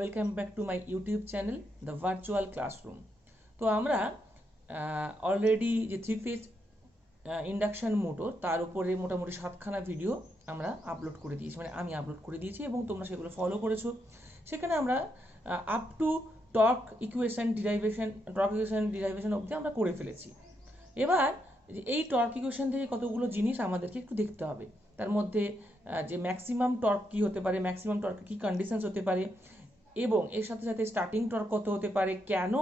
Welcome back to my YouTube channel the virtual classroom. তো আমরা already যে 3 phase induction motor তার উপরে মোটামুটি 7খানা ভিডিও আমরা আপলোড করে দিয়েছি, মানে আমি আপলোড করে দিয়েছি এবং তোমরা সেগুলো ফলো করেছো। সেখানে আমরা up to torque equation derivation অবধি আমরা করে ফেলেছি। এবার এই টর্ক ইকুয়েশন থেকে কতগুলো জিনিস আমাদেরকে একটু দেখতে হবে। তার মধ্যে যে ম্যাক্সিমাম টর্ক কী হতে পারে, ম্যাক্সিমাম টর্কে কী কন্ডিশনস হতে পারে, এবং এর সাথে সাথে স্টার্টিং টর্ক কত হতে পারে, কেন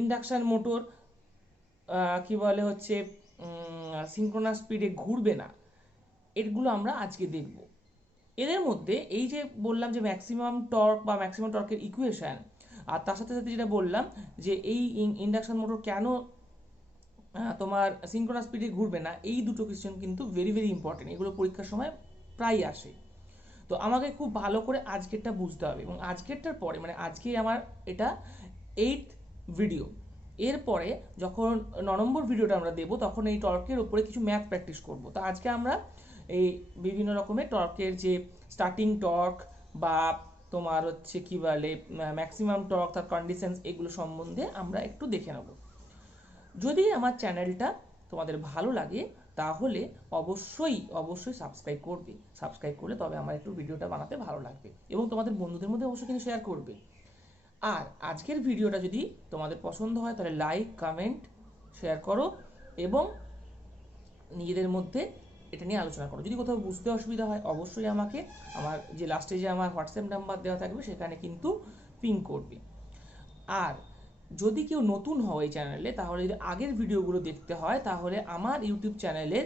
ইন্ডাকশন মোটর কি বলে হচ্ছে সিনক্রোনাস স্পিডে ঘুরবে না, এগুলো আমরা আজকে দেখব। এদের মধ্যে এই যে বললাম যে ম্যাক্সিমাম টর্ক বা ম্যাক্সিমাম টর্কের ইকুয়েশন, আর তার সাথে সাথে যেটা বললাম যে এই ইন্ডাকশন মোটর কেন তোমার সিনক্রোনাস স্পিডে ঘুরবে না, এই দুটো কোয়েশ্চেন কিন্তু ভেরি ভেরি ইম্পর্টেন্ট, এগুলো পরীক্ষার সময় প্রায় আসে। তো আমাকে খুব ভালো করে আজকেরটা বুঝতে হবে, এবং আজকেরটার পরে মানে আজকেই আমার এটা 8th ভিডিও। এরপরে যখন 9 নম্বর ভিডিওটা আমরা দেবো তখন এই টর্কের উপরে কিছু ম্যাথ প্র্যাকটিস করব। তো আজকে আমরা এই বিভিন্ন রকমের টর্কের যে স্টার্টিং টর্ক বা তোমার হচ্ছে কি বলে ম্যাক্সিমাম টর্ক, তার কন্ডিশনস, এগুলো সম্বন্ধে আমরা একটু দেখে নেব। যদি আমার চ্যানেলটা তোমাদের ভালো লাগে তাহলে অবশ্যই অবশ্যই সাবস্ক্রাইব করবে। সাবস্ক্রাইব করলে তবে আমার একটু ভিডিওটা বানাতে ভালো লাগবে, এবং তোমাদের বন্ধুদের মধ্যে অবশ্যই কিন্তু শেয়ার করবে। আর আজকের ভিডিওটা যদি তোমাদের পছন্দ হয় তাহলে লাইক, কমেন্ট, শেয়ার করো এবং নিজেদের মধ্যে এটা নিয়ে আলোচনা করো। যদি কোথাও বুঝতে অসুবিধা হয় অবশ্যই আমাকে আমার যে লাস্টে যে আমার হোয়াটসঅ্যাপ নাম্বার দেওয়া থাকবে সেখানে কিন্তু পিং করবে। আর যদি কেউ নতুন হয় এই চ্যানেলে, তাহলে যদি আগের ভিডিওগুলো দেখতে হয় তাহলে আমার ইউটিউব চ্যানেলে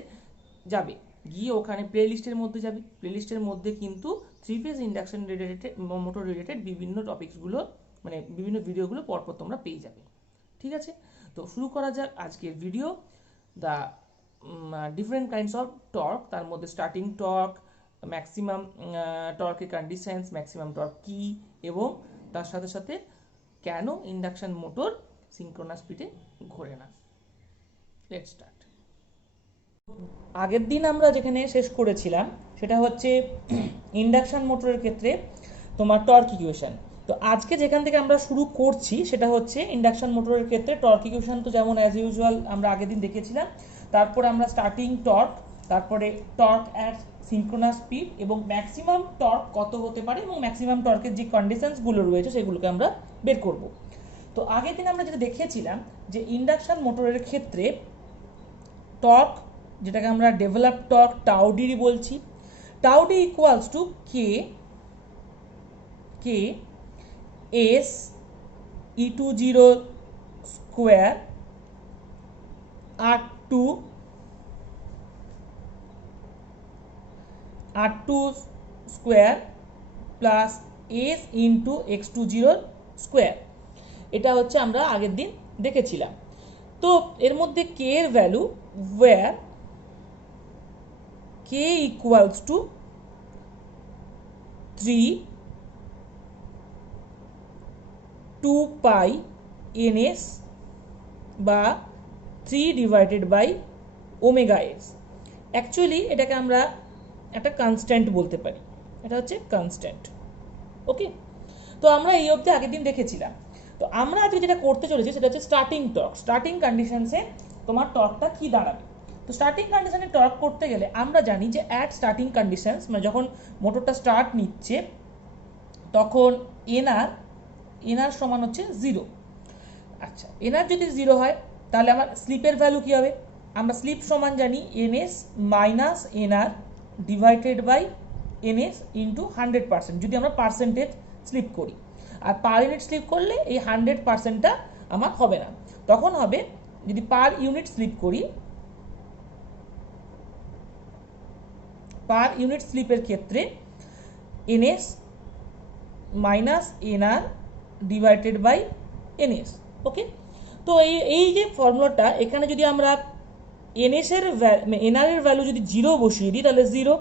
যাবে, গিয়ে ওখানে প্লে লিস্টের মধ্যে যাবে। প্লে লিস্টের মধ্যে কিন্তু 3 phase induction related, motor related বিভিন্ন টপিকসগুলো, মানে বিভিন্ন ভিডিওগুলো পরপর তোমরা পেয়ে যাবে। ঠিক আছে, তো শুরু করা যাক আজকের video. The different kinds of torque, তার মধ্যে স্টার্টিং টর্ক, ম্যাক্সিমাম টর্কের কন্ডিশনস, ম্যাক্সিমাম টর্ক কী, এবং তার সাথে সাথে কেন ইন্ডাকশন মোটর সিনক্রোনাস স্পিডে ঘোরে না। Let's start. আগের দিন আমরা যেখানে শেষ করেছিলাম সেটা হচ্ছে ইন্ডাকশন মোটরের ক্ষেত্রে তোমার টর্ক ইকুয়েশন। তো আজকে যেখান থেকে আমরা শুরু করছি সেটা হচ্ছে ইন্ডাকশন মোটরের ক্ষেত্রে টর্ক ইকুয়েশন। তো যেমন অ্যাজ ইউজুয়াল আমরা আগের দিন দেখেছিলাম, তারপরে আমরা স্টার্টিং টর্ক, তারপরে টর্ক অ্যাট সিনক্রোনাস স্পিড, এবং ম্যাক্সিমাম টর্ক কত হতে পারে এবং ম্যাক্সিমাম টর্কের যে কন্ডিশনসগুলো রয়েছে সেগুলোকে আমরা বের করব। তো আগের দিন আমরা যেটা দেখেছিলাম যে ইন্ডাকশন মোটরের ক্ষেত্রে টর্ক, যেটাকে আমরা ডেভেলপ টর্ক টাউ ডি বলছি, tau D equals to K S E two zero square R two square plus S into X two জিরোর স্কোয়ার। এটা হচ্ছে আমরা আগের দিন দেখেছিলাম। তো এর মধ্যে কে এর value where K equals to 2 pi ns বা 3 divided by omega S. Actually এটাকে আমরা একটা কনস্ট্যান্ট বলতে পারি, এটা হচ্ছে কনস্ট্যান্ট। ওকে, তো আমরা এই অবধি আগের দিন দেখেছিলাম। তো আমরা আজকে যেটা করতে চলেছি সেটা হচ্ছে স্টার্টিং টর্ক। স্টার্টিং কন্ডিশনসে তোমার টর্কটা কি দাঁড়াবে। তো স্টার্টিং কন্ডিশনে টর্ক করতে গেলে আমরা জানি যে অ্যাট স্টার্টিং কন্ডিশনস, মানে যখন মোটরটা স্টার্ট নিচ্ছে তখন এনআর সমান হচ্ছে 0। আচ্ছা, এনআর যদি 0 হয় তাহলে আমার স্লিপের ভ্যালু কী হবে? আমরা স্লিপ সমান জানি NS minus NR divided by NS into 100%, যদি আমরা পার্সেন্টেজ স্লিপ করি। আর পার ইউনিট স্লিপ করলে এই 100%টা আমার হবে না, তখন হবে যদি পার ইউনিট স্লিপ করি, পার ইউনিট স্লিপের ক্ষেত্রে NS minus NR divided by NS. Okay, তো এই যে ফর্মুলাটা, এখানে যদি আমরা এনআর এর ভ্যালু যদি 0 বসিয়ে দিই তাহলে 0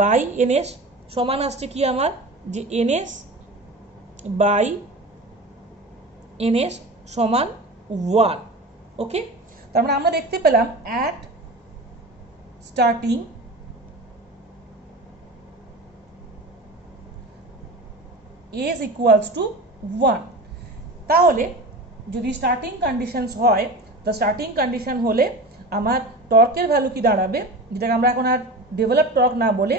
বাই এনএস সমান আসছে কি আমার, যে এনএস বাই এনএস সমান 1। ওকে, তার মানে আমরা দেখতে পেলাম at starting S equals to 1। তাহলে যদি স্টার্টিং কন্ডিশনস হয়, তো স্টার্টিং কন্ডিশন হলে আমার টর্কের ভ্যালু কি দাঁড়াবে, যেটাকে আমরা এখন আর ডেভেলপ টর্ক না বলে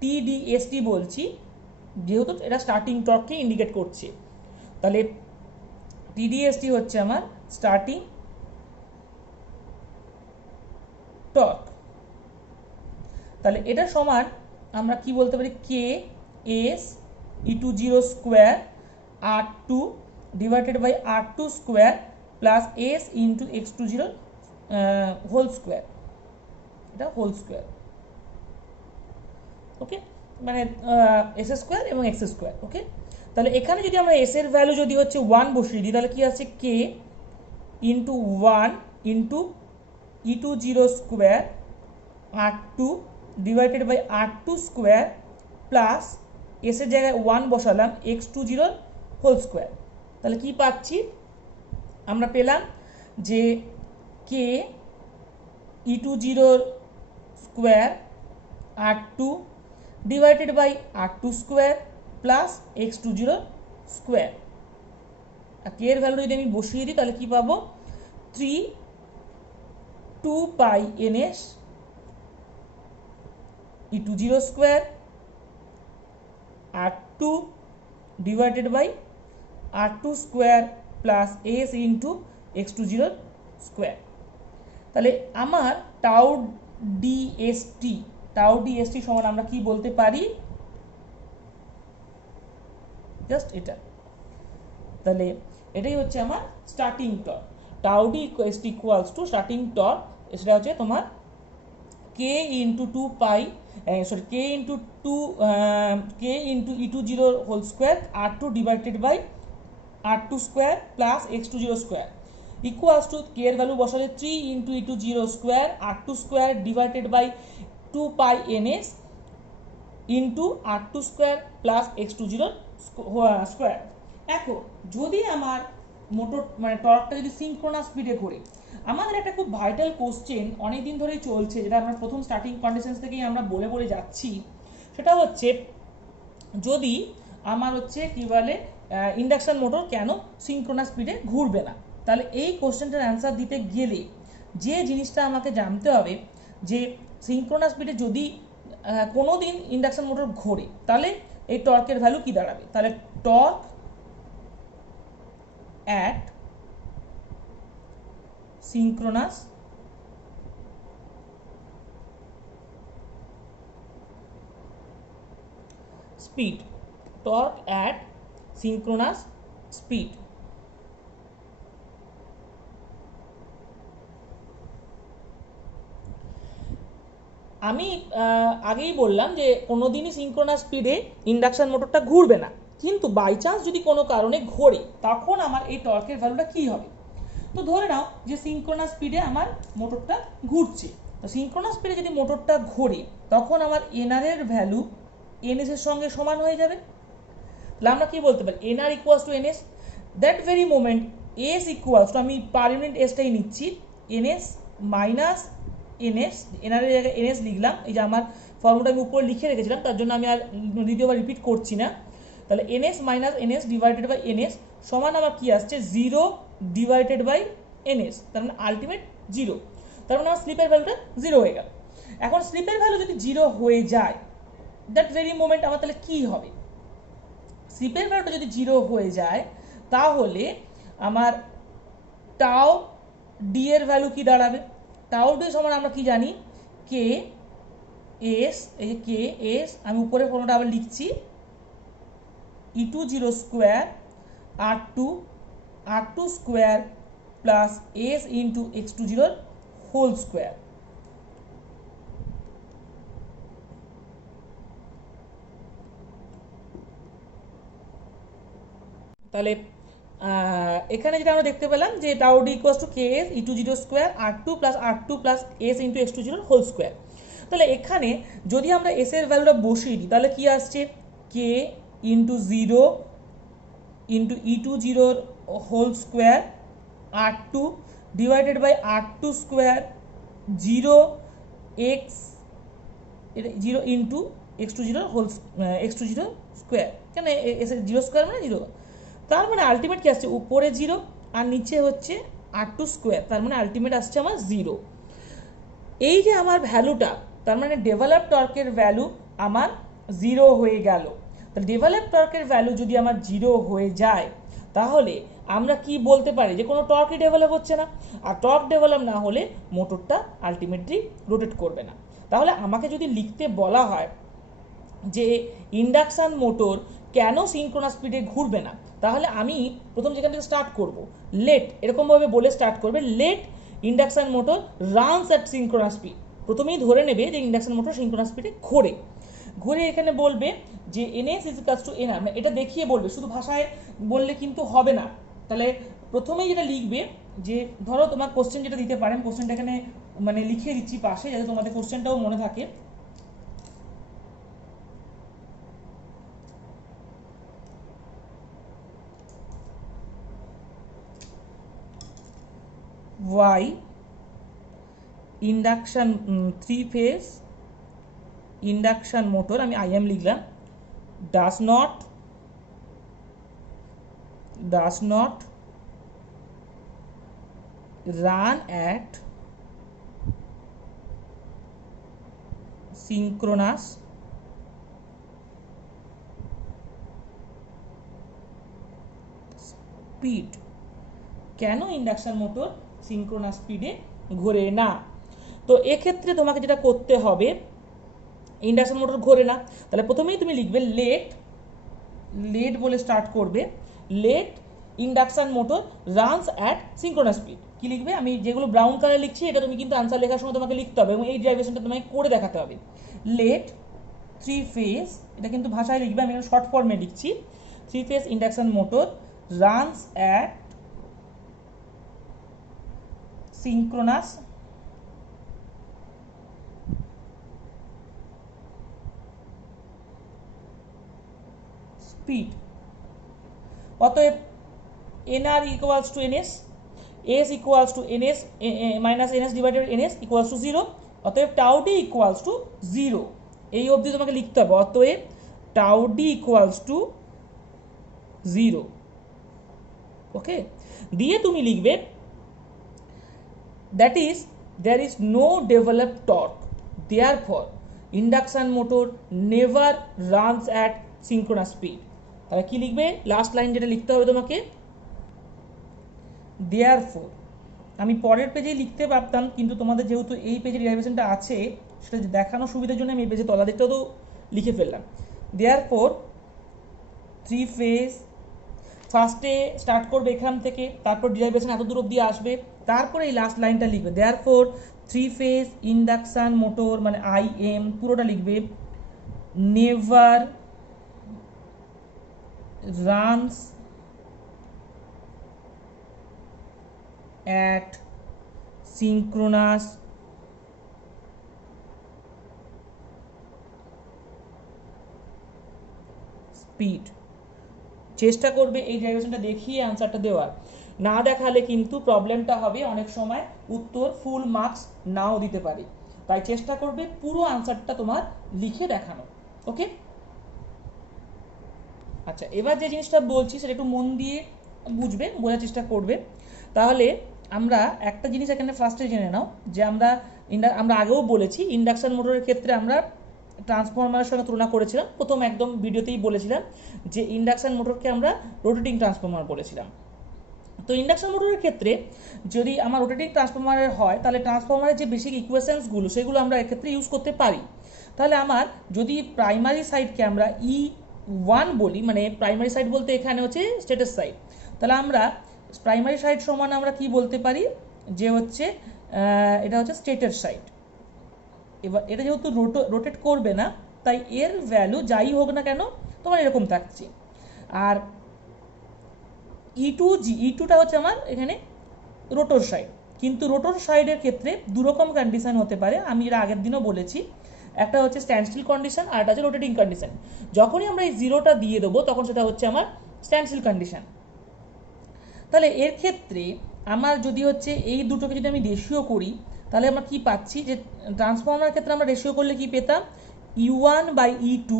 টিডিএসটি বলছি, যেহেতু এটা স্টার্টিং টর্ককে ইন্ডিকেট করছে। তাহলে টিডিএসটি হচ্ছে আমার স্টার্টিং টর্ক। তাহলে এটা সমান আমরা কি বলতে পারি, K S E two zero square R2 divided by R2 square plus S into X two zero whole square, এটা হোল স্কোয়ার। ওকে, মানে এস স্কোয়ার এবং এক্স স্কোয়ার। ওকে, তাহলে এখানে যদি আমরা এস এর ভ্যালু যদি হচ্ছে 1 বসিয়ে দিই, তাহলে কি আছে, K into 1 into E two zero square R2 divided by R2 square plus S এর জায়গায় 1 বসালাম X two zero whole square. তাহলে কি পাচ্ছি, আমরা পেলাম যে K E two zero square R2 divided by R2 square plus X two zero square. আর কে এর ভ্যালু যদি আমি বসিয়ে দিই, তাহলে কি পাবো, 3 pi ns E two zero square R2 divided by R2 square plus S into X two zero square. তাহলে আমার টাউ ডিএসটি সমান আমরা কি বলতে পারি, জাস্ট এটা। তাহলে এটাই হচ্ছে আমার starting torque. Tau DST equals to starting torque, সেটা হচ্ছে তোমার K into 2 pi sorry K into E two zero whole square R2 divided by R2 square plus X two zero square equals to K এর value বসালে 3 into E two zero square R2 square divided by 2 pi ns into R2 square plus X two zero square. এখন যদি আমার motor মানে টর্কটা যদি synchronous স্পিডে ঘোরে, আমাদের একটা খুব ভাইটাল কোশ্চেন অনেকদিন ধরেই চলছে, যেটা আমরা প্রথম স্টার্টিং কন্ডিশনস থেকেই আমরা বলে যাচ্ছি, সেটা হচ্ছে যদি আমার হচ্ছে কি বলে ইন্ডাকশন মোটর কেন সিনক্রোনাস স্পিডে ঘুরবে না। তাহলে এই কোশ্চেনটার অ্যান্সার দিতে গেলে যে জিনিসটা আমাকে জানতে হবে যে সিনক্রোনাস স্পিডে যদি কোনো দিন ইন্ডাকশন মোটর ঘোরে, তাহলে এই টর্কের ভ্যালু কি দাঁড়াবে। তাহলে torque at synchronous speed, torque at synchronous speed. আমি আগেই বললাম যে কোনোদিনই সিনক্রোনাস স্পিডে ইন্ডাকশন মোটরটা ঘুরবে না, কিন্তু বাই চান্স যদি কোনো কারণে ঘোরে, তখন আমার এই টর্কের ভ্যালুটা কি হবে। তো ধরে নাও যে সিনক্রোনাস স্পিডে আমার মোটরটা ঘুরছে, তো সিনক্রোনাস স্পিডে যদি মোটরটা ঘোরে, তখন আমার এনআর এর ভ্যালু এনএস এর সঙ্গে সমান হয়ে যাবে। তাহলে আমরা কি বলতে পারি, NR equals to NS. That very moment S equals to, আমি পার ইউনিট এসটাই নিচ্ছি, এনএস মাইনাস এনএস, এনআর এর জায়গায় এনএস লিখলাম, এই যে আমার ফর্মুলা আমি উপরে লিখে রেখেছিলাম, তার জন্য আমি আর দ্বিতীয়বার রিপিট করছি না। তাহলে NS minus NS divided by NS সমান আমার কি আসছে, 0 ডিভাইডেড বাই এনএস, তার মানে আলটিমেট 0। তার মানে আমার স্লিপের ভ্যালুটা 0 হয়ে গেল। এখন স্লিপের ভ্যালু যদি 0 হয়ে যায়, দ্যাট ভেরি মোমেন্ট আমার তাহলে কি হবে, স্লিপের ভ্যালুটা যদি 0 হয়ে যায়, তাহলে আমার টাও ডি এর ভ্যালু কি দাঁড়াবে। টাও ডি সমান আমরা কি জানি, কে এস, এই যে কে এস, আমি উপরে ফর্মুলাটা আবার লিখছি, E two zero square R2 square plus S into X two জিরোর হোল স্কোয়ার। তাহলে এখানে যেটা আমরা দেখতে পেলাম যে tau D equals to K S E two zero square R2 plus S into X two জিরোর হোল স্কোয়ার। তাহলে এখানে যদি আমরা এস এর ভ্যালুটা বসিয়ে দিই, তাহলে কি আসছে, কে ইন্টু 0 ইন্টু ই2 জিরোর whole square R2 divided by R2 square 0 into X two zero square, কেন জিরো স্কোয়ার মানে জিরো, তার মানে আলটিমেট কি আসছে, উপরে জিরো আর নিচে হচ্ছে R2 স্কোয়ার, তার মানে আলটিমেট আসছে আমার জিরো। এই যে আমার ভ্যালুটা, তার মানে ডেভেলপ টর্কের ভ্যালু আমার জিরো হয়ে গেল। তাহলে ডেভেলপ টর্কের ভ্যালু যদি আমার জিরো হয়ে যায়, তাহলে আমরা কি বলতে পারি যে কোনো টর্কই ডেভেলপ হচ্ছে না, আর টর্ক ডেভেলপ না হলে মোটরটা আলটিমেটলি রোটেট করবে না। তাহলে আমাকে যদি লিখতে বলা হয় যে ইন্ডাকশান মোটর কেন সিনক্রোনাস স্পিডে ঘুরবে না, তাহলে আমি প্রথম যেখান থেকে স্টার্ট করব, লেট এরকমভাবে বলে স্টার্ট করবে, let induction motor runs at synchronous speed. প্রথমেই ধরে নেবে যে ইন্ডাকশান মোটর সিনক্রোনাস স্পিডে ঘোরে, ঘুরে এখানে বলবে যে NS is equals to NR, মানে এটা দেখিয়ে বলবে, শুধু ভাষায় বললে কিন্তু হবে না। তাহলে প্রথমেই যেটা লিখবে, যে ধরো তোমার কোশ্চেন যেটা দিতে পারেন, কোশ্চেনটা এখানে মানে লিখে দিচ্ছি পাশে যাতে তোমাদের কোশ্চেনটাও মনে থাকে। Why induction three phase induction motor, আমি IM লিখলাম, does not run at synchronous speed. কেন ইন্ডাকশন মোটর সিনক্রোনাস স্পিডে ঘোরে না? তো এক্ষেত্রে তোমাকে যেটা করতে হবে, ইন্ডাকশন মোটর ঘোরে না, তাহলে প্রথমেই তুমি লিখবে লেট বলে স্টার্ট করবে, let induction motor runs at synchronous speed. কি লিখবে, আমি যেগুলো ব্রাউন কালার লিখছি এটা তুমি কিন্তু আনসার লেখার সময় তোমাকে লিখতে হবে এবং এই ডেরিভেশনটা তোমাকে করে দেখাতে হবে। লেট থ্রি ফেজ, এটা কিন্তু ভাষায় লিখবে, আমি শর্ট ফর্মে লিখছি, three phase induction motor runs at synchronous speed. অতএব NR equals to NS, S equals to NS minus NS divided by NS equals to 0, অতএব tau D equals to 0, এই অবধি তোমাকে লিখতে হবে। অতএব tau D equals to 0, ওকে, দিয়ে তুমি লিখবে that is there is no developed torque, therefore induction motor never runs at synchronous speed। তাহলে কি লিখবে, লাস্ট লাইন যেটা লিখতে হবে তোমাকে, therefore, আমি পরের পেজেই লিখতে পারতাম কিন্তু তোমাদের যেহেতু এই পেজের ডেরিভেশনটা আছে সেটা দেখানোর সুবিধার জন্য আমি এই পেজে তলা দিকটাও তো লিখে ফেললাম। therefore থ্রি ফেজ, ফার্স্টে স্টার্ট করবে এখান থেকে, তারপর ডেরিভেশন এত দূর অবধি আসবে, তারপরে এই লাস্ট লাইনটা লিখবে, therefore three phase induction motor মানে IM পুরোটা লিখবে, never runs at synchronous speed। চেষ্টা করবে এই ডেরিভেশনটা দেখিয়ে আনসারটা দেওয়ার, না দেখালে কিন্তু প্রবলেমটা হবে, অনেক সময় উত্তর ফুল মার্কস নাও দিতে পারে, তাই চেষ্টা করবে পুরো আনসারটা তোমার লিখে দেখানো, ওকে। আচ্ছা, এবার যে জিনিসটা বলছি সেটা একটু মন দিয়ে বুঝবে, বোঝার চেষ্টা করবে। তাহলে আমরা একটা জিনিস এখানে ফার্স্টে জেনে নাও যে আমরা আগেও বলেছি ইন্ডাকশন মোটরের ক্ষেত্রে আমরা ট্রান্সফরমারের সঙ্গে তুলনা করেছিলাম, প্রথম একদম ভিডিওতেই বলেছিলাম যে ইন্ডাকশন মোটরকে আমরা রোটেটিং ট্রান্সফরমার বলেছিলাম। তো ইন্ডাকশন মোটরের ক্ষেত্রে যদি আমার রোটেটিং ট্রান্সফরমারের হয়, তাহলে ট্রান্সফরমারের যে বেসিক ইকুয়েশনসগুলো সেগুলো আমরা এক্ষেত্রে ইউজ করতে পারি। তাহলে আমার যদি প্রাইমারি সাইডকে আমরা E1 বলি, মানে প্রাইমারি সাইড বলতে এখানে হচ্ছে স্টেটাস সাইড, তাহলে আমরা প্রাইমারি সাইড সমান আমরা কি বলতে পারি যে হচ্ছে এটা হচ্ছে স্টেটার সাইড। এবার এটা যেহেতু রোটেট করবে না, তাই এর ভ্যালু যাই হোক না কেন তোমার এরকম থাকছে। আর E2টা হচ্ছে আমার এখানে রোটর সাইড, কিন্তু রোটর সাইডের ক্ষেত্রে দুরকম কন্ডিশন হতে পারে, আমি এর আগের দিনও বলেছি, একটা হচ্ছে স্ট্যান্ডস্টিল কন্ডিশন আর একটা হচ্ছে রোটেটিং কন্ডিশন। যখনই আমরা এই জিরোটা দিয়ে দেবো তখন সেটা হচ্ছে আমার স্ট্যান্ডস্টিল কন্ডিশন। তাহলে এর ক্ষেত্রে আমার যদি হচ্ছে এই দুটোকে যদি আমি রেশিও করি, তাহলে আমরা কি পাচ্ছি যে ট্রান্সফর্মারের ক্ষেত্রে আমরা রেশিও করলে কি পেতাম, E1/E2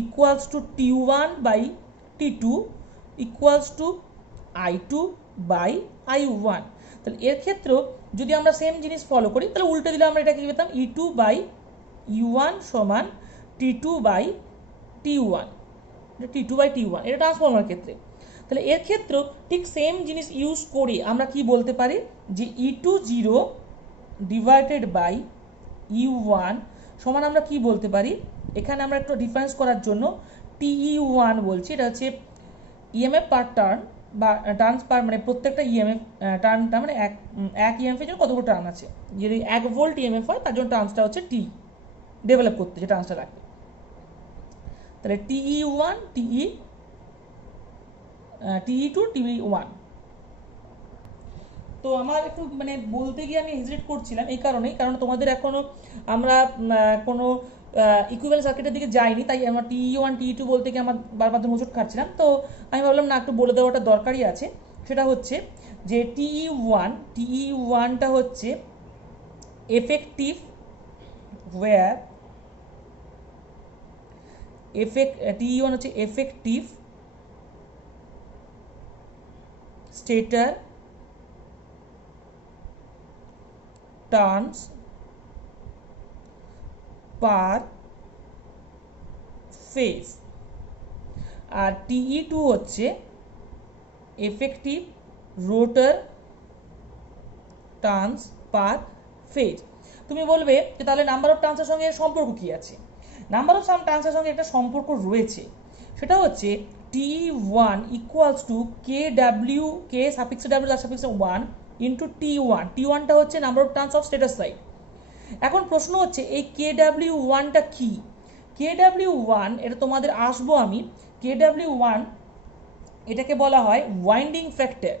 equals to T1 by T2 equals to I2 by I1। তাহলে এর ক্ষেত্রেও যদি আমরা সেম জিনিস ফলো করি তাহলে উল্টে দিলে আমরা এটা কি পেতাম E2 বাই U1 সমান T2 by T1, T2 by T1, এটা ট্রান্সফর্মার ক্ষেত্রে। তাহলে এর ক্ষেত্রেও ঠিক সেম জিনিস ইউজ করে আমরা কি বলতে পারি যে E20 ডিভাইডেড বাই U1 সমান আমরা কি বলতে পারি, এখানে আমরা একটু ডিফারেন্স করার জন্য TE1 বলছি, এটা হচ্ছে ইএমএফ পার টার্ন বা টার্নস পার, মানে প্রত্যেকটা ইএমএফ টার্নটা মানে এক ইএমএফ এর জন্য কতগুলো টার্ন আছে, যদি 1 ভোল্ট ইএমএফ হয় তার জন্য টার্নসটা হচ্ছে টি ডেভেলপ করতে যে টার্নসটা লাগবে। তাহলে TE1 TE2 TE1। তো আমার একটু মানে বলতে গিয়ে আমি হেজিটেট করছিলাম এই কারণেই, কারণ তোমাদের এখনো আমরা কোনো ইকুইভ্যালেন্ট সার্কিটের দিকে যাইনি, তাই আমরা TE1 TE2 বলতে গিয়ে আমার বারবার হোঁচট খাচ্ছিলাম। তো আমি ভাবলাম না, একটু বলে দেওয়াটা দরকারই আছে। সেটা হচ্ছে যে TE1টা হচ্ছে এফেক্টিভ ওয়্যার TE1 হচ্ছে effective stator turns per phase, আর TE2 হচ্ছে effective rotor turns per phase. তুমি বলবে যে তাহলে নাম্বার অফ টার্নসের সঙ্গে সম্পর্ক কি আছে? নাম্বার অফ টার্নসের সঙ্গে একটা সম্পর্ক রয়েছে, সেটা হচ্ছে T1 equals to KW, K সাফিক্সে W তার সাফিক্সে 1 ইন্টু T1। T1টা হচ্ছে number of turns of status side. এখন প্রশ্ন হচ্ছে এই KW1টা কি? KW1 এটা তোমাদের আসবো আমি। KW1 এটাকে বলা হয় ওয়াইন্ডিং ফ্যাক্টর।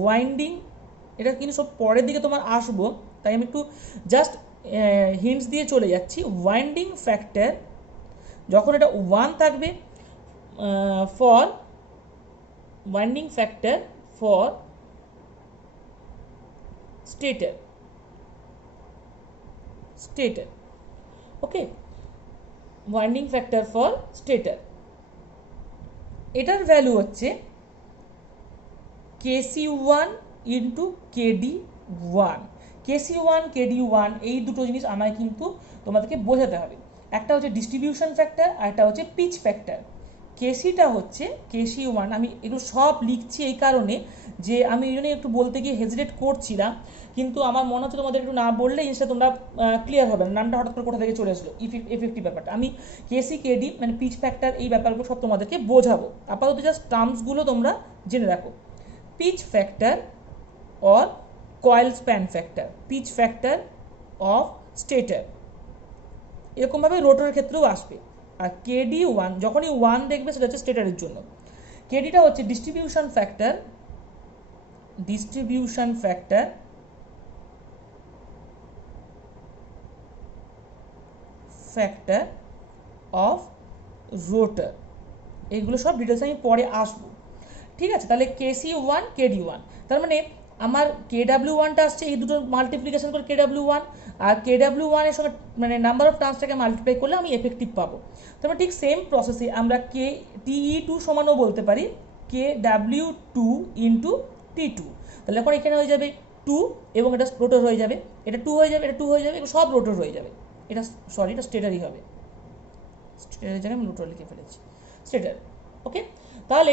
ওয়াইন্ডিং, এটা কিন্তু সব পরের দিকে তোমার আসবো, তাই আমি একটু জাস্ট হিন্টস দিয়ে চলে যাচ্ছি। ওয়াইন্ডিং ফ্যাক্টর যখন এটা 1 থাকবে for winding factor for stator okay, winding factor for stator, এটার ভ্যালু হচ্ছে KC1 into KD1। KC1 KD1 এই দুটো জিনিস আমায় কিন্তু তোমাদেরকে বোঝাতে হবে। একটা হচ্ছে ডিস্ট্রিবিউশন ফ্যাক্টর আর একটা হচ্ছে পিচ ফ্যাক্টর। কেসিটা হচ্ছে KC1, আমি এগুলো সব লিখছি এই কারণে যে আমি এই জন্যই একটু বলতে গিয়ে হেজিটেট করছিলাম, কিন্তু আমার মনে হচ্ছে তোমাদের একটু না বললে জিনিসটা তোমরা ক্লিয়ার হবে না, নামটা হঠাৎ করে কোথা থেকে চলে আসলো এফেক্টিভ ব্যাপারটা। আমি KC KD মানে পিচ ফ্যাক্টর এই ব্যাপারগুলো সব তোমাদেরকে বোঝাবো, আপাতত জাস্ট টার্মসগুলো তোমরা জেনে রাখো। Pitch factor or coil span factor, pitch factor of stator, এরকমভাবে রোটরের ক্ষেত্রেও আসবে। আর KD1 যখনই 1 দেখবে সেটা হচ্ছে স্টেটরের জন্য। KDটা হচ্ছে ডিস্ট্রিবিউশন ফ্যাক্টর অফ রোটর। এগুলো সব ডিটেলস আমি পরে আসবো, ঠিক আছে? তাহলে KC1 KD1, তার মানে আমার KW1টা আসছে এই দুটো মাল্টিপ্লিকেশন করে KW1, আর KW1 এর সঙ্গে মানে নাম্বার অফ টার্নসটাকে মাল্টিপ্লাই করলে আমি এফেক্টিভ পাবো। তারপরে ঠিক সেম প্রসেসে আমরা TE2 সমানও বলতে পারি KW2 ইন্টু T2। তাহলে এখন এখানে হয়ে যাবে 2 এবং এটা রোটর হয়ে যাবে, এটা 2 হয়ে যাবে, এটা 2 হয়ে যাবে, এগুলো সব রোটর হয়ে যাবে। এটা সরি, এটা স্টেটারই হবে, স্টেটারের জায়গায় আমি রোটর লিখে ফেলেছি, স্টেটার। ওকে, তাহলে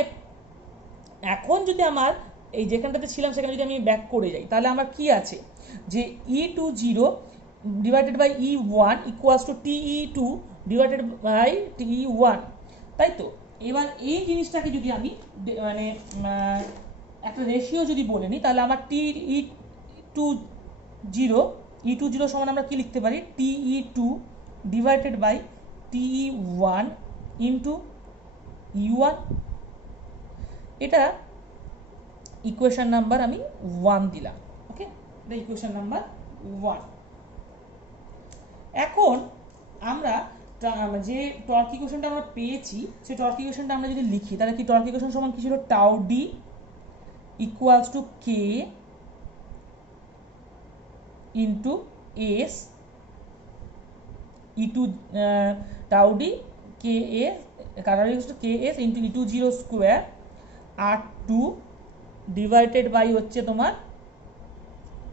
এখন যদি আমার এই যেখানটাতে ছিলাম সেখানে যদি আমি ব্যাক করে যাই, তাহলে আমার কি আছে যে E20 divided by E1 equals to TE2 divided by TE1, তাই তো? এবার এই জিনিসটাকে যদি আমি মানে একটা রেশিও যদি বলে নিই, তাহলে আমার E20 সমান আমরা কি লিখতে পারি, TE2 divided by TE1 into U1। এটা ইকুয়েশন নাম্বার আমি 1 দিলাম। ওকে, এটা ইকুয়েশন নাম্বার 1। এখন আমরা যে টর্ক ইকুয়েশনটা আমরা পেয়েছি সেই টর্ক ইকুয়েশনটা আমরা যদি লিখি, তাহলে কি টর্ক ইকুয়েশন সমান কি ছিল, tau D equals to K into S E two tau D K S কাটার equals to K S into E two zero square R two divided by হচ্ছে তোমার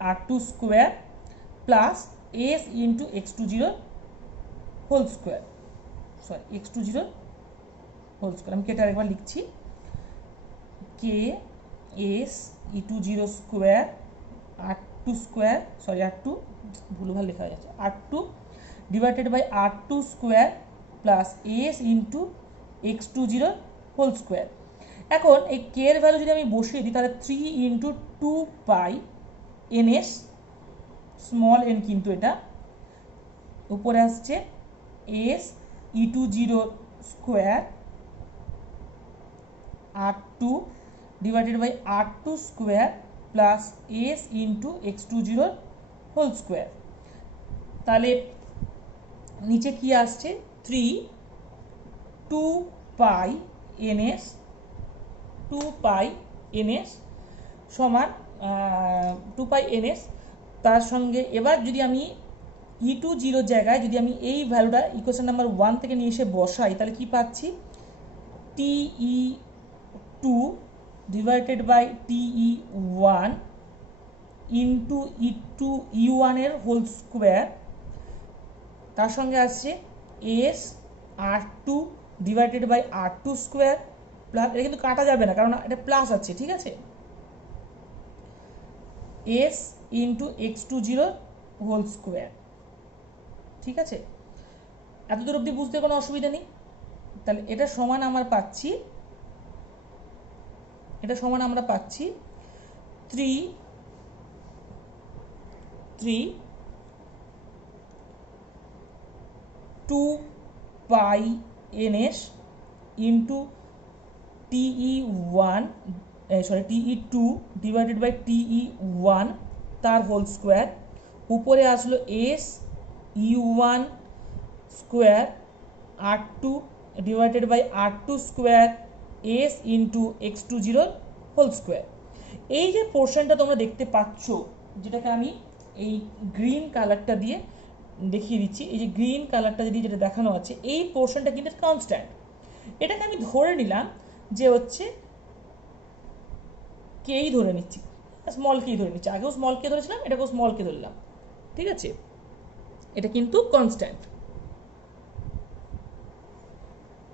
R two square plus S into X two zero whole square, sorry X two zero whole square. আমি কেটে আরেকবার লিখছি, K S E two zero square R two square, sorry R two ভুলভাল লেখা হয়ে যাচ্ছে, আর two divided by R two square plus S into X two zero whole square. এখন এই কে এর ভ্যালু যদি আমি বসিয়ে দিই তাহলে 3 into two pi N S, small N কিন্তু এটা, উপরে আসছে S E two zero square R two divided by R two square plus S into X two zero whole square. তাহলে নিচে কি আসছে 3 two pi N S, two pi N S সমান two pi N S. তার সঙ্গে এবার যদি আমি ই টু জিরোর জায়গায় যদি আমি এই ভ্যালুটা ইকুয়েশন নাম্বার 1 থেকে নিয়ে এসে বসাই তাহলে কি পাচ্ছি, TE two divided by TE one into E two E ওয়ানের হোল স্কোয়ার, তার সঙ্গে আসছে S R two divided by R two square plus, এটা কিন্তু কাটা যাবে না কারণ এটা প্লাস আছে, ঠিক আছে, S into X two zero whole square. ঠিক আছে, এত দূর অবধি বুঝতে কোনো অসুবিধা নেই। তাহলে এটা সমান আমরা পাচ্ছি, এটা সমান আমরা পাচ্ছি 3 two pi N S into TE one, sorry TE two divided by TE one তার হোল স্কোয়ার, উপরে আসলো S U one square R two divided by R two square S into X two জিরোর whole square. এই যে পোর্শনটা তোমরা দেখতে পাচ্ছ, যেটাকে আমি এই গ্রিন কালারটা দিয়ে দেখিয়ে দিচ্ছি, এই যে গ্রিন কালারটা যদি যেটা দেখানো আছে এই পোর্শনটা কিন্তু কনস্ট্যান্ট। এটাকে আমি ধরে নিলাম যে হচ্ছে কেই ধরে নিচ্ছি, স্মল কে ধরে নিচ্ছি, আগেও স্মল কে ধরেছিলাম, এটাকেও স্মল কে ধরলাম, ঠিক আছে, এটা কিন্তু কনস্ট্যান্ট।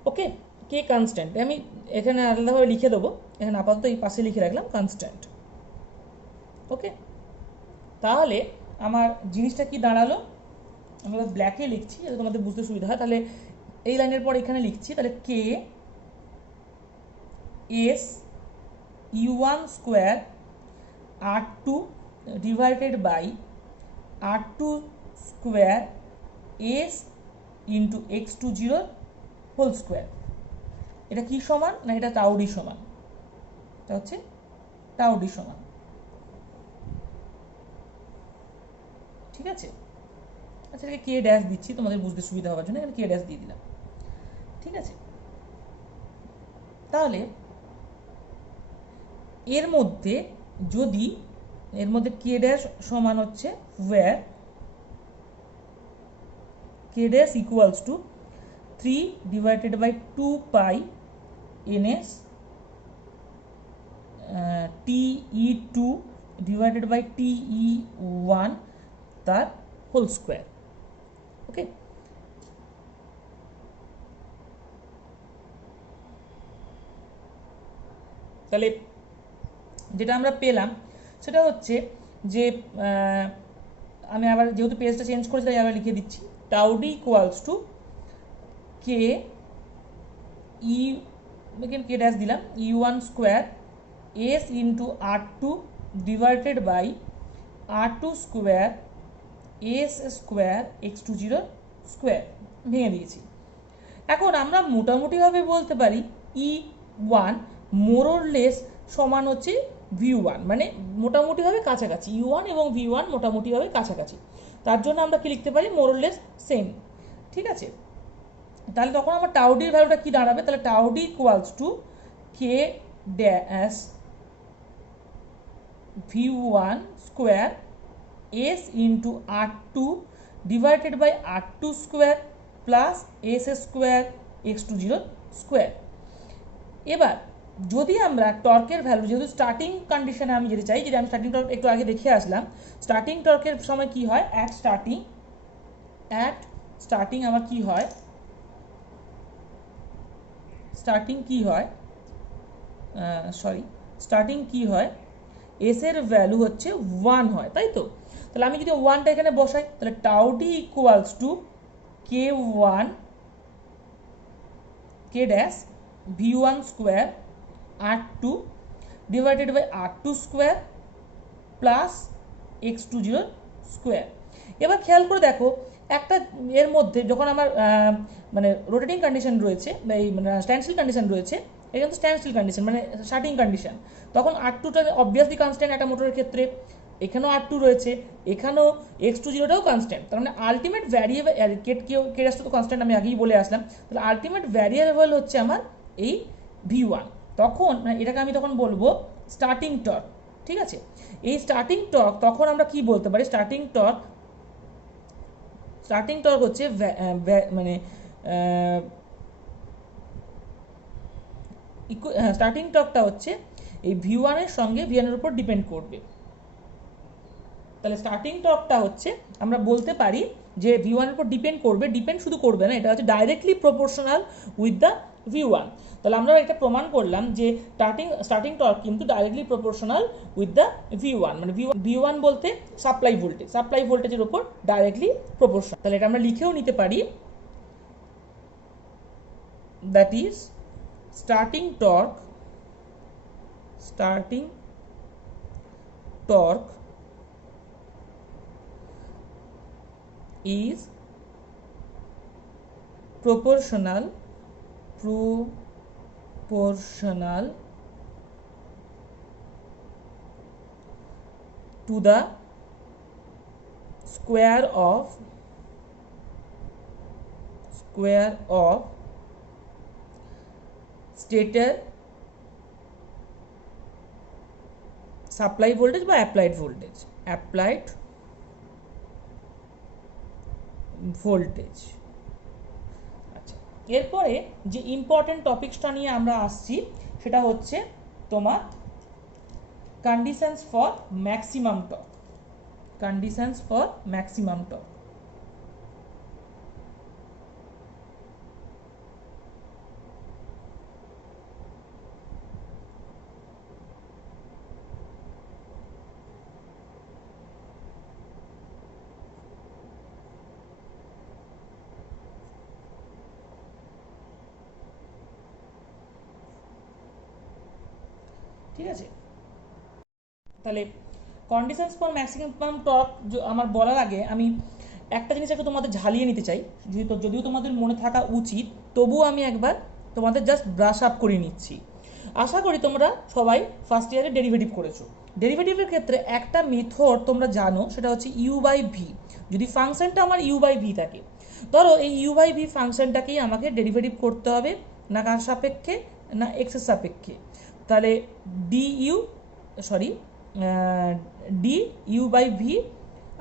ওকে, কে কনস্ট্যান্ট আমি এখানে আলাদাভাবে লিখে দেবো, এখানে আপাতত এই পাশে লিখে রাখলাম কনস্ট্যান্ট। ওকে, তাহলে আমার জিনিসটা কি দাঁড়ালো, আমি এবার ব্ল্যাকে লিখছি যাতে তোমাদের বুঝতে সুবিধা হয়। তাহলে এই লাইনের পর এখানে লিখছি, তাহলে K S U one square R two divided by R two square S into X two zero whole square. এটা কি সমান না, এটা টাউডি সমান, এটা হচ্ছে টাউডি সমান, ঠিক আছে। আচ্ছা, এটাকে কে ড্যাশ দিচ্ছি তোমাদের বুঝতে সুবিধা হওয়ার জন্য, এখানে কে ড্যাশ দিয়ে দিলাম, ঠিক আছে। তাহলে এর মধ্যে যদি এর মধ্যে কে ড্যাশ সমান হচ্ছে where K dash equals to 3 divided by 2 pi N S TE two divided by TE one তার হোল স্কোয়ার। ওকে, তাহলে যেটা আমরা পেলাম সেটা হচ্ছে যে আমি আবার যেহেতু পেজটা চেঞ্জ করেছি তাই আবার লিখে দিচ্ছি, টাউডি ইকুয়ালস টু কে ই, এখানে কে ড্যাশ দিলাম, E one square S into R two divided by R two square S square X two zero square, ভেঙে দিয়েছি। এখন আমরা মোটামুটিভাবে বলতে পারি ই ওয়ান মোরলেস সমান হচ্ছে ভি ওয়ান, মানে মোটামুটিভাবে কাছাকাছি, ইউ ওয়ান এবং ভি ওয়ান মোটামুটিভাবে কাছাকাছি, তার জন্য আমরা কি লিখতে পারি, মোরলেস সেম, ঠিক আছে। তাহলে তখন আমার টাউডির ভ্যালুটা কি দাঁড়াবে, তাহলে tau D equals to K dash V one square S into R two divided by R two square plus S square X two zero square. এবার যদি আমরা টর্কের ভ্যালু, যেহেতু স্টার্টিং কন্ডিশনে আমি যেতে চাই, যেটা আমি স্টার্টিং টর্ক একটু আগে দেখে আসলাম, স্টার্টিং টর্কের সময় কি হয়, অ্যাট স্টার্টিং আমার কি হয়, স্টার্টিং কি হয়, এস এর ভ্যালু হচ্ছে 1 হয়, তাই তো? তাহলে আমি যদি 1টা এখানে বসাই, তাহলে tau D equals to k1 k dash v1 square r2 divided by r2 square plus x20 square. এবার খেয়াল করে দেখো, একটা এর মধ্যে যখন আমার মানে রোটেটিং কন্ডিশন রয়েছে, এই মানে স্ট্যান্ডস্টিল কন্ডিশন রয়েছে, এটা কিন্তু স্ট্যান্ডস্টিল কন্ডিশন মানে স্টার্টিং কন্ডিশন, তখন r2টা অবভিয়াসলি কনস্ট্যান্ট একটা মোটরের ক্ষেত্রে, এখানেও r2 রয়েছে, এখানেও x20টাও কনস্ট্যান্ট, তার মানে আলটিমেট ভ্যারিয়েবল কেটা তো কনস্ট্যান্ট আমি আগেই বলে আসলাম, তাহলে আলটিমেট ভ্যারিয়েবল হচ্ছে আমার এই v1। তখন মানে এটাকে আমি তখন বলবো স্টার্টিং টর্ক, ঠিক আছে? এই স্টার্টিং টর্ক তখন আমরা কি বলতে পারি, স্টার্টিং টর্ক হচ্ছে মানে স্টার্টিং টর্কটা হচ্ছে এই v1 এর সঙ্গে v1 এর উপর ডিপেন্ড করবে। তাহলে স্টার্টিং টর্কটা হচ্ছে আমরা বলতে পারি যে v1 এর উপর ডিপেন্ড করবে, ডিপেন্ড শুধু করবে না, এটা হচ্ছে directly proportional with the v1। তাহলে আমরা এটা প্রমাণ করলাম যে স্টার্টিং টর্ক কিন্তু directly proportional with the v1, মানে v1 বলতে সাপ্লাই ভোল্টেজের উপর ডাইরেক্টলি প্রপোর্শনাল। তাহলে এটা আমরা লিখেও নিতে পারি, that is starting torque is proportional to the square of stator supply voltage বা অ্যাপ্লাইড ভোল্টেজ। আচ্ছা, এরপরে যে ইম্পর্টেন্ট টপিকসটা নিয়ে আমরা আসছি সেটা হচ্ছে তোমার কন্ডিশনস ফর ম্যাক্সিমাম টর্ক। ঠিক আছে, তাহলে কন্ডিশনস ফর ম্যাক্সিমাম টর্ক আমার বলার আগে আমি একটা জিনিস একটু তোমাদের ঝালিয়ে নিতে চাই, যদিও তোমাদের মনে থাকা উচিত, তবুও আমি একবার তোমাদের জাস্ট ব্রাশ আপ করে নিচ্ছি। আশা করি তোমরা সবাই ফার্স্ট ইয়ারে ডেরিভেটিভ করেছো। ডেরিভেটিভের ক্ষেত্রে একটা মেথড তোমরা জানো, সেটা হচ্ছে ইউ বাই ভি। যদি ফাংশনটা আমার ইউ বাই ভি থাকে, ধরো এই ইউ বাই ভি ফাংশনটাকেই আমাকে ডেরিভেটিভ করতে হবে না কার সাপেক্ষে, না এক্সের সাপেক্ষে, তাহলে ডি ইউ বাই ভি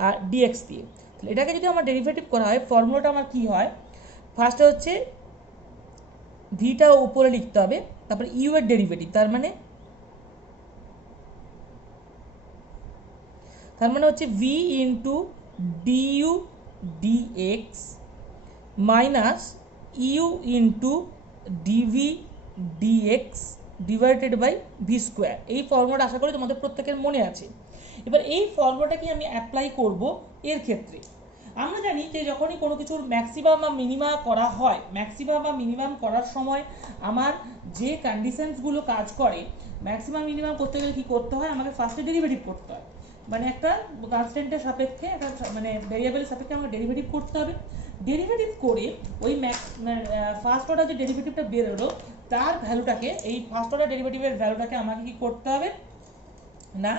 আর ডিএক্স দিয়ে। তাহলে এটাকে যদি আমার ডেরিভেটিভ করা হয়, ফর্মুলাটা আমার কি হয়, ফার্স্টে হচ্ছে ভিটা উপরে লিখতে হবে, তারপরে ইউ এর ডেরিভেটিভ, তার মানে হচ্ছে V into DU DX minus U into DV DX divided by V square. এই ফর্মুলাটা আশা করি তোমাদের প্রত্যেকের মনে আছে। এবার এই ফর্মুলাটাকে আমি অ্যাপ্লাই করব এর ক্ষেত্রে। আমরা জানি যে যখনই কোনো কিছুর ম্যাক্সিমাম বা মিনিমাম করা হয়, ম্যাক্সিমাম বা মিনিমাম করার সময় আমার যে কন্ডিশনসগুলো কাজ করে, ম্যাক্সিমাম মিনিমাম করতে গেলে কী করতে হয়, আমাকে ফার্স্টে ডেরিভেটিভ করতে হয়, মানে একটা কনস্ট্যান্টের সাপেক্ষে, একটা মানে ভেরিয়েবলের সাপেক্ষে আমাকে ডেরিভেটিভ করতে হবে। ডেরিভেটিভ করে ওই ফার্স্ট অর্ডার যে ডেরিভেটিভটা বেরোলো তার ভ্যালুটাকে, এই ফার্স্ট অর্ডার ডেরিভেটিভের ভ্যালুটাকে আমাকে কি করতে হবে না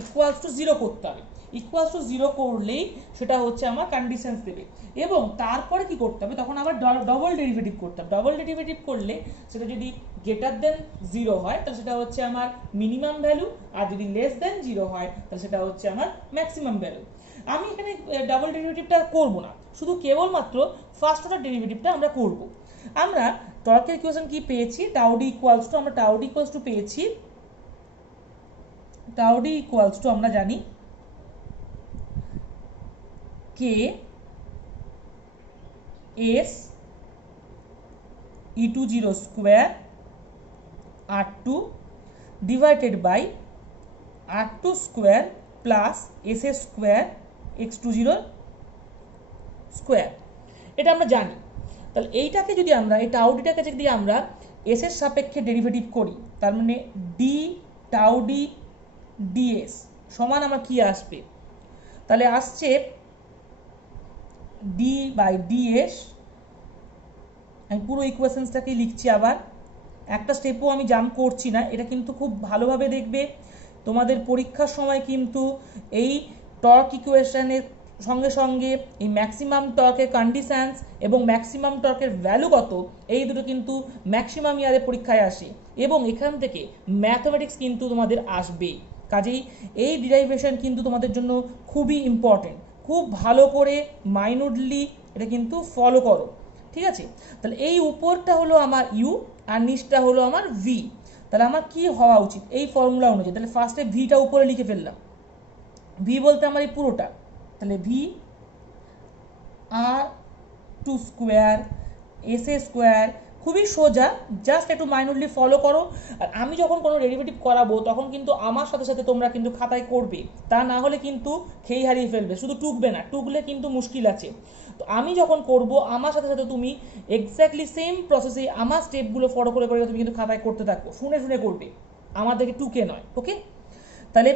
ইকুয়ালস টু 0 করতে হবে। ইকুয়ালস টু 0 করলেই সেটা হচ্ছে আমার কন্ডিশনস দেবে, এবং তারপরে কি করতে হবে, তখন আবার ডবল ডেরিভেটিভ করতে হবে। ডবল ডেরিভেটিভ করলে সেটা যদি গ্রেটার দেন 0 হয় তাহলে সেটা হচ্ছে আমার মিনিমাম ভ্যালু, আর যদি লেস দেন 0 হয় তাহলে সেটা হচ্ছে আমার ম্যাক্সিমাম ভ্যালু। আমি এখানে ডাবল ডেরিভেটিভটা করব না, শুধু কেবলমাত্র ফার্স্ট অর্ডার ডেরিভেটিভটা আমরা করব। আমরা টর্কের ইকুয়েশন কি পেয়েছি, টাউ ডি ইকুয়ালস টু, আমরা টাউ ডি ইকুয়ালস টু পেয়েছি, টাউ ডি ইকুয়ালস টু আমরা জানি K S E two zero square R two divided by R two square plus S A square X two zero square, এটা আমরা জানি। তাহলে এইটাকে যদি আমরা এই টাউ ডিটাকে যদি আমরা এস এর সাপেক্ষে ডেরিভেটিভ করি, তার মানে ডি টাউ ডি ডিএস সমান আমার কি আসবে, তাহলে আসছে ডি বাই ডিএস। আমি পুরো ইকুয়েশনসটাকেই লিখছি, আবার একটা স্টেপও আমি জাম্প করছি না, এটা কিন্তু খুব ভালোভাবে দেখবে। তোমাদের পরীক্ষার সময় কিন্তু এই টর্ক ইকুয়েশনের সঙ্গে সঙ্গে এই ম্যাক্সিমাম টর্কের কন্ডিশনস এবং ম্যাক্সিমাম টর্কের ভ্যালু কত, এই দুটো কিন্তু ম্যাক্সিমাম ইয়ারে পরীক্ষায় আসে এবং এখান থেকে ম্যাথমেটিক্স কিন্তু তোমাদের আসবেই। কাজেই এই ডিরাইভেশন কিন্তু তোমাদের জন্য খুবই ইম্পর্টেন্ট, খুব ভালো করে মাইনুটলি এটা কিন্তু ফলো করো, ঠিক আছে। তাহলে এই উপরটা হলো আমার ইউ আর নিচটা হলো আমার ভি। তাহলে আমার কি হওয়া উচিত এই ফর্মুলা অনুযায়ী, তাহলে ফার্স্টে ভিটা উপরে লিখে ফেললাম, ভি বলতে আমার এই পুরোটা, তাহলে V R two square S A square, খুবই সোজা, জাস্ট একটু মাইনুটলি ফলো করো। আর আমি যখন কোনো ডেরিভেটিভ করাবো তখন কিন্তু আমার সাথে সাথে তোমরা কিন্তু খাতায় করবে, তা না হলে কিন্তু খেই হারিয়ে ফেলবে, শুধু টুকবে না, টুকলে কিন্তু মুশকিল আছে। তো আমি যখন করব আমার সাথে সাথে তুমি এক্স্যাক্টলি সেম প্রসেসে আমার স্টেপগুলো ফলো করে করে তুমি কিন্তু খাতায় করতে থাকো, শুনে শুনে করবে, আমাদেরকে টুকে নয়, ওকে। তাহলে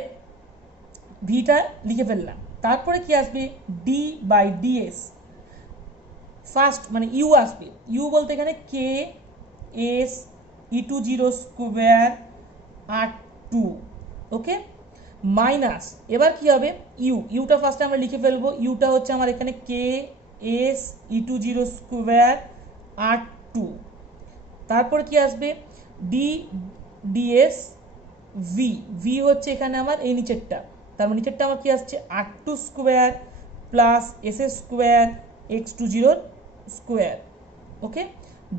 ভিটা লিখে ফেললাম, তারপরে কি আসবে ডি বাই ডিএস, ফার্স্ট মানে ইউ আসবে, ইউ বলতে এখানে K S E two zero square R two, okay, minus এবার কি হবে ইউটা ফার্স্টে আমরা লিখে ফেলবো, ইউটা হচ্ছে আমার এখানে K S E two zero square R two, তারপরে কি আসবে ডি ডিএস ভি, ভি হচ্ছে এখানে আমার এই নিচেরটা, তারপর নিচেরটা আমার কি আসছে R two square plus S A square X two জিরোর স্কোয়ার, ওকে,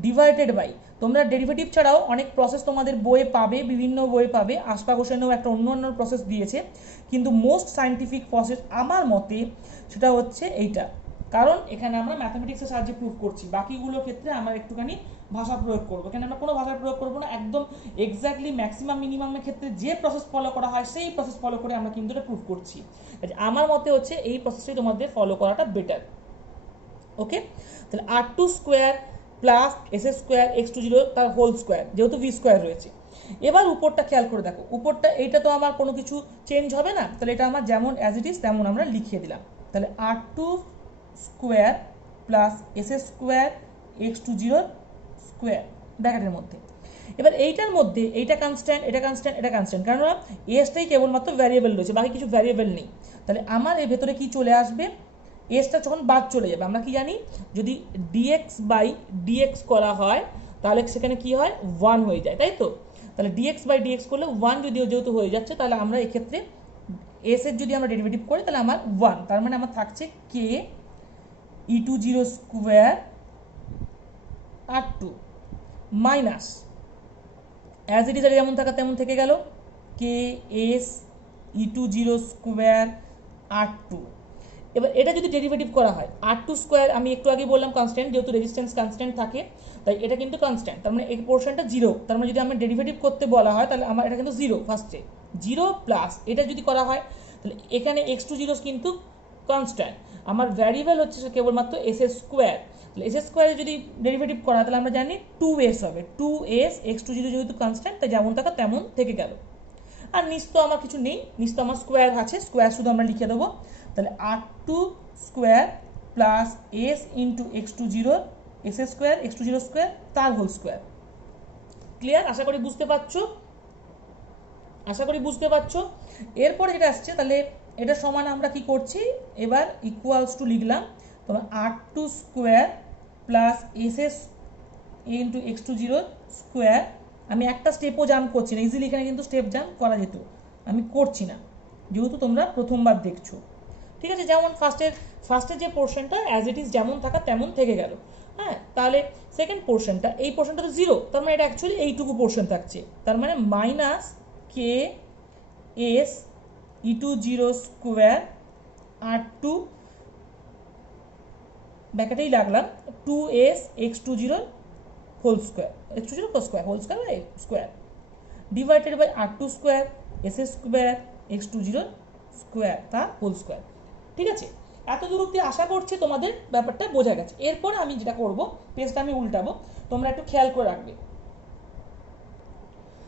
ডিভাইডেড বাই, তোমরা ডেরিভেটিভ ছাড়াও অনেক প্রসেস তোমাদের বইয়ে পাবে, বিভিন্ন বইয়ে পাবে, আশফাক হোসেনও একটা অন্য প্রসেস দিয়েছে, কিন্তু মোস্ট সায়েন্টিফিক প্রসেস আমার মতে সেটা হচ্ছে এইটা, কারণ এখানে আমরা ম্যাথমেটিক্সের সাহায্যে প্রুভ করছি, বাকিগুলোর ক্ষেত্রে আমরা একটুখানি ভাষা প্রয়োগ করবো, এখানে আমরা কোনো ভাষা প্রয়োগ করবো না, একদম এক্স্যাক্টলি ম্যাক্সিমাম মিনিমামের ক্ষেত্রে যে প্রসেস ফলো করা হয় সেই প্রসেস ফলো করে আমরা কিন্তু এটা প্রুভ করছি। আমার মতে হচ্ছে এই প্রসেসটাই তোমাদের ফলো করাটা বেটার, ওকে। তাহলে R two square plus S square X two zero তার হোল স্কোয়ার, যেহেতু ভি স্কোয়ার রয়েছে। এবার উপরটা খেয়াল করে দেখো, উপরটা এইটা তো আমার কোনো কিছু চেঞ্জ হবে না, তাহলে এটা আমার যেমন অ্যাজ ইট ইজ তেমন আমরা লিখিয়ে দিলাম, তাহলে R two square plus S square X two zero square ব্র্যাকেটের মধ্যে। এবার এইটার মধ্যে এইটা কনস্ট্যান্ট, এটা কনস্ট্যান্ট, এটা কনস্ট্যান্ট, কারণ এসটাই কেবলমাত্র ভ্যারিয়েবল রয়েছে, বাকি কিছু ভ্যারিয়েবল নেই। তাহলে আমার এর ভেতরে কি চলে আসবে, এসটা যখন বাদ চলে যাবে, আমরা কি জানি যদি ডিএক্স বাই ডিএক্স করা হয় তাহলে সেখানে কি হয় 1 হয়ে যায়, তাই তো। তাহলে ডিএক্স বাই ডিএক্স করলে 1 যদি যেহেতু হয়ে যাচ্ছে, তাহলে আমরা এক্ষেত্রে এস এর যদি আমরা ডেরিভেটিভ করি তাহলে আমার 1, তার মানে আমার থাকছে K E two zero square R two minus as it is যেমন থাকা তেমন থেকে গেল K S E two zero square R two. এবার এটা যদি ডেরিভেটিভ করা হয় আর টু স্কোয়ার, আমি একটু আগে বললাম কনস্ট্যান্ট, যেহেতু রেজিস্ট্যান্স কনস্ট্যান্ট থাকে তাই এটা কিন্তু কনস্ট্যান্ট, তার মানে এই পোর্শনটা জিরো, তার মানে যদি আমি ডেরিভেটিভ করতে বলা হয় তাহলে আমার এটা কিন্তু জিরো, ফার্স্টে জিরো প্লাস এটা যদি করা হয় তাহলে এখানে এক্স টু জিরো কিন্তু কনস্ট্যান্ট, আমার ভ্যারিয়েবল হচ্ছে কেবলমাত্র এস এর স্কোয়ার, তাহলে এস এর স্কোয়ারে যদি ডেরিভেটিভ করা হয় তাহলে আমরা জানি 2s হবে, 2s এক্স টু জিরো যেহেতু কনস্ট্যান্ট তাই যেমন থাকা তেমন থেকে গেল। আর নিচ তো আমার কিছু নেই, নিচ তো আমার স্কোয়ার আছে, স্কোয়ার শুধু আমরা লিখে দেবো, তাহলে R two square plus S into X two zero S square X two zero square তার হোল স্কোয়ার। ক্লিয়ার? আশা করি বুঝতে পারছো, আশা করি বুঝতে পারছো। এরপর যেটা আসছে তাহলে এটা সমান আমরা কি করছি, এবার ইকুয়ালস টু লিখলাম, তোমার R two square plus S into X two zero square. আমি একটা স্টেপও জাম্প করছি না, ইজিলি এখানে কিন্তু স্টেপ জাম্প করা যেত, আমি করছি না যেহেতু তোমরা প্রথমবার দেখছো, ঠিক আছে। যেমন ফার্স্টের যে পোর্শনটা অ্যাজ ইট ইজ যেমন থাকা তেমন থেকে গেল, হ্যাঁ। তাহলে সেকেন্ড পোর্শনটা, এই পোর্শনটা তো জিরো, তার মানে এটা অ্যাকচুয়ালি এইটুকু পোর্শন থাকছে, তার মানে minus K S E two zero square R two ব্যাকেটেই লাগলাম two S X two zero whole square, X two zero square whole square by square divided by R two square S square X two zero square তার whole square. ঠিক আছে, এত দূর অব্দি আশা করছি তোমাদের ব্যাপারটা বোঝা গেছে। এরপর আমি যেটা করব, পেজটা আমি উল্টাবো, তোমরা একটু খেয়াল করে রাখবে।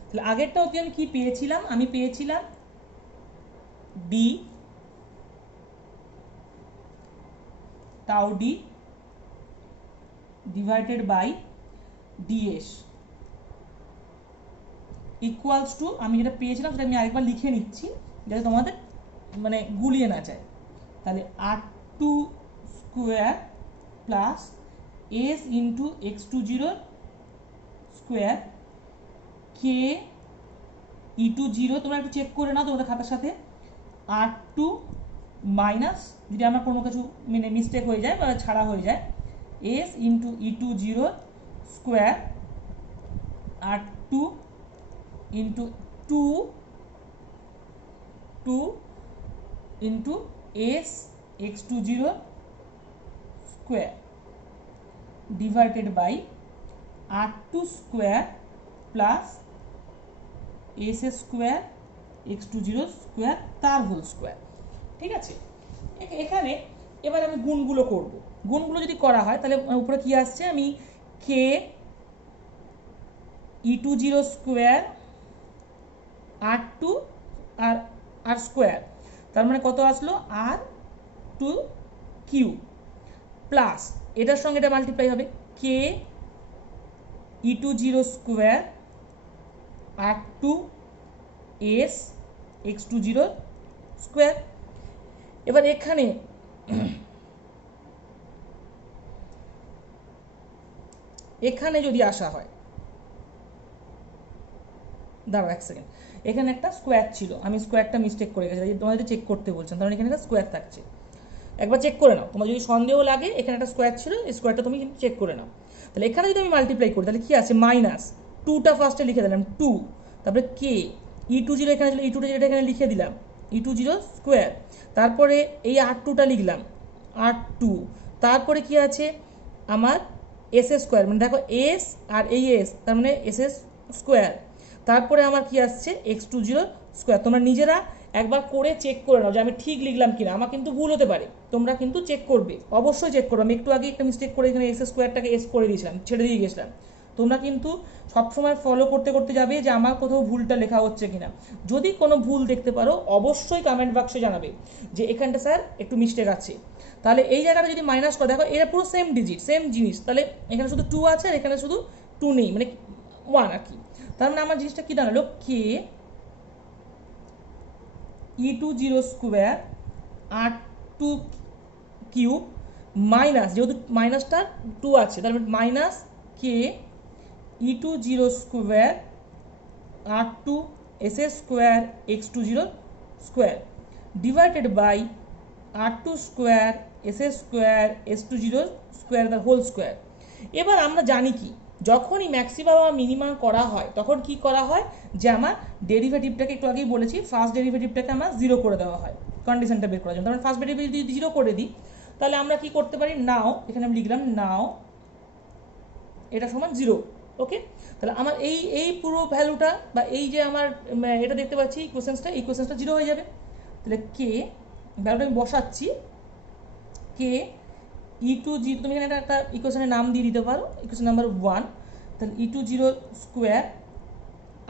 তাহলে আগেরটা অবধি আমি কি পেয়েছিলাম, আমি পেয়েছিলাম D tau D divided by DS equals to, আমি যেটা পেয়েছিলাম সেটা আমি আরেকবার লিখে নিচ্ছি যাতে তোমাদের মানে গুলিয়ে না যায়। তাহলে R two square plus S into X two zero square K E two zero, তোমরা একটু চেক করে নাও তোমাদের খাতার সাথে, আর টু মাইনাস যদি আমার কোনো কিছু মানে মিস্টেক হয়ে যায় বা ছাড়া হয়ে যায়, S into E two zero square R two into two two into S X two zero square divided by R two square plus S square X two zero square তার হোল স্কোয়ার। ঠিক আছে, এখানে এবার আমি গুণগুলো করব। গুণগুলো যদি করা হয় তাহলে উপরে কি আসছে, আমি কে E two zero square R two আর আর স্কোয়ার, তার মানে কত আসলো আর টু কিউ প্লাস এটার সঙ্গে এটা মাল্টিপ্লাই হবে K E two zero square R two S X two zero square. এবার এখানে এখানে যদি আসা হয়, দাঁড়াও এক সেকেন্ড, এখানে একটা স্কোয়ার ছিল, আমি স্কোয়ারটা মিস্টেক করে গেছি, তোমাদের চেক করতে বলছেন, তাহলে এখানে একটা স্কোয়ার থাকছে, একবার চেক করে নাও। তোমার যদি সন্দেহ লাগে এখানে একটা স্কোয়ার ছিল, এই স্কোয়ারটা তুমি কিন্তু চেক করে নাও। তাহলে এখানে যদি আমি মাল্টিপ্লাই করি তাহলে কি আছে, মাইনাস টুটা ফার্স্টে লিখে দিলাম টু, তারপরে কে ই টু জিরো এখানে ছিল, ই টুটা যেটা এখানে লিখে দিলাম ই টু জিরো স্কোয়ার, তারপরে এই আর টুটা লিখলাম আর টু, তারপরে কি আছে আমার এস স্কোয়ার, মানে দেখো এস আর এই এস তার মানে এস স্কোয়ার, তারপরে আমার কি আসছে এক্স টু জিরো স্কোয়ার। তোমরা নিজেরা একবার করে চেক করে নাও যে আমি ঠিক লিখলাম কিনা, আমার কিন্তু ভুল হতে পারে, তোমরা কিন্তু চেক করবে, অবশ্যই চেক করবে। আমি একটু আগে একটা মিস্টেক করে এখানে এক্স স্কোয়ারটাকে এস করে দিয়েছিলাম, ছেড়ে দিয়ে গেছিলাম। তোমরা কিন্তু সবসময় ফলো করতে করতে যাবে যে আমার কোথাও ভুলটা লেখা হচ্ছে কিনা। যদি কোনো ভুল দেখতে পারো অবশ্যই কমেন্ট বাক্সে জানাবে যে এখানটা স্যার একটু মিস্টেক আছে। তাহলে এই জায়গাটা যদি মাইনাস করে দেখো এটা পুরো সেম ডিজিট সেম জিনিস, তাহলে এখানে শুধু টু আছে আর এখানে শুধু টু নেই, মানে ওয়ান আর কি। তার মানে আমার জিনিসটা কি দাঁড়ালো, K E two zero square R two cube minus, যেহেতু মাইনাসটা টু আছে তার মানে minus K E two zero square R two S square X two zero square divided by R two square S square S two zero square the whole square. এবার আমরা জানি কি, যখনই ম্যাক্সিমাম বা মিনিমাম করা হয় তখন কি করা হয় যে আমার ডেরিভেটিভটাকে, একটু আগেই বলেছি ফার্স্ট ডেরিভেটিভটাকে আমার জিরো করে দেওয়া হয় কন্ডিশনটা বের করার জন্য। তাহলে ফার্স্ট ডেরিভেটিভ যদি জিরো করে দিই তাহলে আমরা কি করতে পারি, নাও এখানে আমি লিখলাম নাও এটা সমান জিরো। ওকে, তাহলে আমার এই এই পুরো ভ্যালুটা বা এই যে আমার এটা দেখতে পাচ্ছি ইকুয়েশনসটা জিরো হয়ে যাবে। তাহলে কে ভ্যালুটা আমি বসাচ্ছি, কে ই টু জিরো, তুমি এখানে একটা ইকুয়েশনের নাম দিয়ে দিতে পারো, ইকুয়েশন নাম্বার ওয়ান। তাহলে E two zero square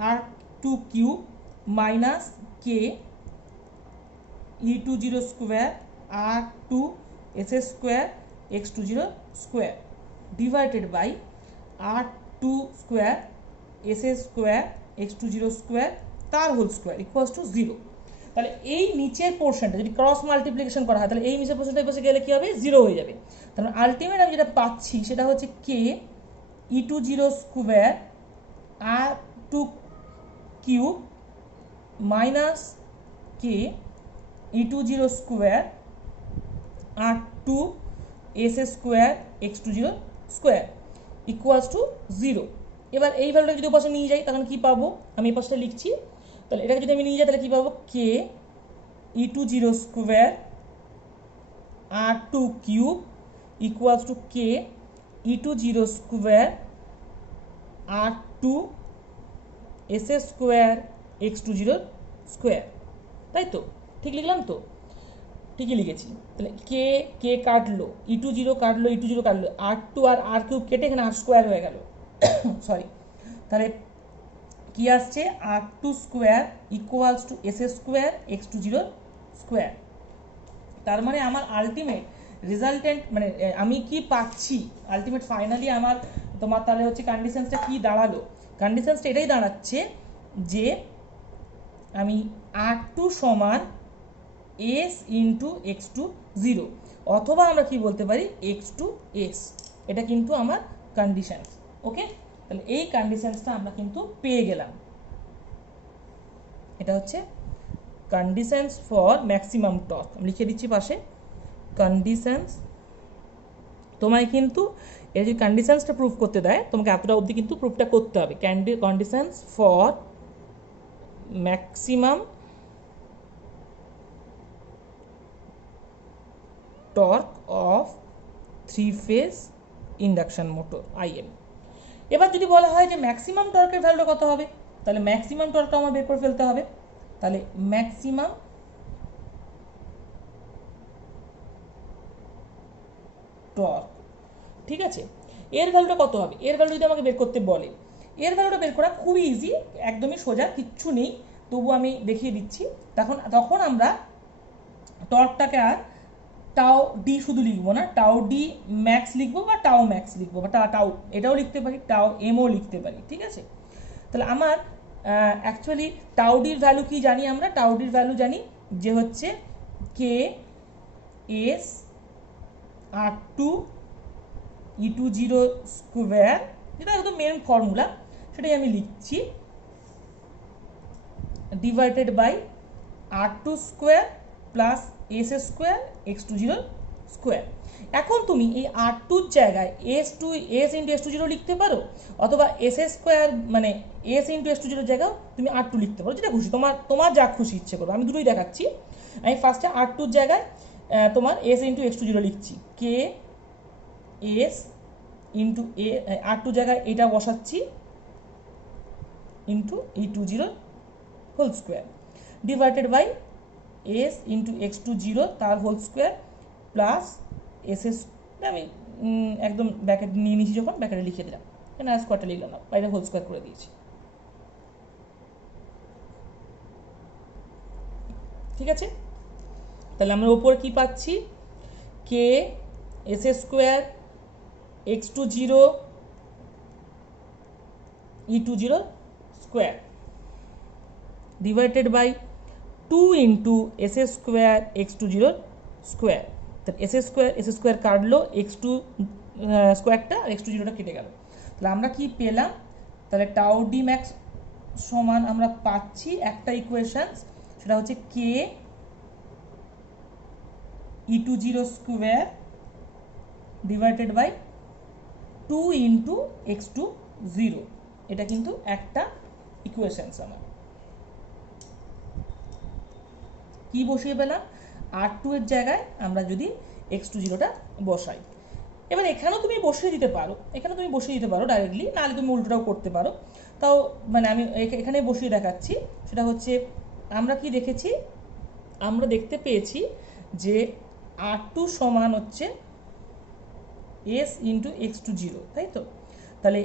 R two Q minus K E two zero square R two S square X two zero square divided by R two square S square X two zero square তার whole square equals to zero. তাহলে এই নিচের পোর্শনটা যদি cross multiplication করা হয় তাহলে এই নিচের পোর্শনটা বসে গেলে কি হবে, জিরো হয়ে যাবে। তাহলে আলটিমেট আমি যেটা পাচ্ছি সেটা হচ্ছে K E two zero square R two cube minus K E two zero square R two S square X two zero square equals to 0। এবার এই ভ্যালুটা যদি পাশে নিয়ে যাই তখন কি পাবো, আমি এই পাশটা লিখছি, তাহলে এটাকে যদি আমি নিয়ে যাই তাহলে কি পাবো, কে e2 square r2 cube equals to K e2 square r2 s square x20 square. তাই তো, ঠিক লিখলাম তো? ঠিকই লিখেছি। তাহলে কে কে কাটলো, e20 কাটলো, e20 কাটলো, r2 আর r কিউব কেটে এখানে r স্কোয়ার হয়ে গেল, সরি। তাহলে কি আসছে, r2 square equals two s square x20 square. তার মানে আমার আলটিমেট রেজাল্টেন্ট মানে আমি কি পাচ্ছি, আলটিমেট ফাইনালি আমার তোমার তাহলে হচ্ছে কন্ডিশনসটা কি দাঁড়ালো, কন্ডিশনসটা এটাই দাঁড়াচ্ছে যে আমি r2 সমান s ইন্টু x20, অথবা আমরা কি বলতে পারি x2s। এটা কিন্তু আমার কন্ডিশন। ওকে, তাহলে এই কন্ডিশনসটা আমরা কিন্তু পেয়ে গেলাম। এটা হচ্ছে কন্ডিশনস ফর ম্যাক্সিমাম টর্ক, আমি লিখে দিচ্ছি পাশে কন্ডিশনস। তোমায় কিন্তু এর যে কন্ডিশনসটা প্রুফ করতে দেয় তোমাকে এতটা অবধি কিন্তু প্রুফটা করতে হবে। Conditions for maximum torque of 3-phase induction motor IM। এবার যদি বলা হয় যে ম্যাক্সিমাম টর্কের ভ্যালুটা কত হবে, তাহলে ম্যাক্সিমাম টর্কটা আমার বের করে ফেলতে হবে। তাহলে ম্যাক্সিমাম টর্ক, ঠিক আছে, এর ভ্যালুটা কত হবে, এর ভ্যালু যদি আমাকে বের করতে বলে, এর ভ্যালুটা বের করা খুবই ইজি, একদমই সোজা, কিচ্ছু নেই, তবু আমি দেখিয়ে দিচ্ছি। তখন আমরা টর্কটাকে আর টাও ডি শুধু লিখবো না, টাও ডি ম্যাক্স লিখবো বা টাও ম্যাক্স লিখবো, বা টাও এটাও লিখতে পারি, টাও এমও লিখতে পারি, ঠিক আছে। তাহলে আমার অ্যাকচুয়ালি টাও ডির ভ্যালু কি জানি আমরা, টাও ডির ভ্যালু জানি যে হচ্ছে K S r2 e20 square, যেটা একদম মেন ফর্মুলা, সেটাই আমি লিখছি, divided by r2 square plus s square x20 square. এখন তুমি এই r2 জায়গায় s ইন্টু s20 লিখতে পারো, অথবা s স্কোয়ার মানে s ইন্টু s20 জায়গায় তুমি r2 লিখতে পারো, যেটা খুশি, তোমার যা খুশি ইচ্ছে করো। আমি দুটোই দেখাচ্ছি। আমি ফার্স্টে r2 জায়গায় তোমার s ইন্টু x20 লিখছি, কে এস ইন্টু r2 জায়গায় এটা বসাচ্ছি into e20 whole square, divided by s into x20 তার হোল স্কোয়ার প্লাস s আমি একদম ব্যাকেট নিয়ে নিয়েছি, যখন ব্যাকেটে লিখে দিলাম, এখানে স্কোয়ারটা লিখলাম না, বাইরে হোল স্কোয়ার করে দিয়েছি, ঠিক আছে। তাহলে আমরা ওপরে কি পাচ্ছি, K S square x20 e20 square divided by 2 into S square x20 square. তাহলে এস স্কোয়ার কাটলো, x2 স্কোয়ারটা আর x20টা কেটে গেল। তাহলে আমরা কি পেলাম, তাহলে টাও ডি ম্যাক্স সমান আমরা পাচ্ছি একটা ইকুয়েশন, সেটা হচ্ছে K e20 square divided by 2 into x20, এটা কিন্তু একটা ইকুয়েশনস। আমার কি বসিয়ে পেলাম, r2 এর জায়গায় আমরা যদি x20টা বসাই, এবার এখানেও তুমি বসিয়ে দিতে পারো, ডাইরেক্টলি, নাহলে তুমি উল্টোটাও করতে পারো, তাও মানে আমি এখানে বসিয়ে দেখাচ্ছি। সেটা হচ্ছে আমরা কি দেখেছি, আমরা দেখতে পেয়েছি যে r2 সমান হচ্ছে s ইন্টু x20, তাই তো। তাহলে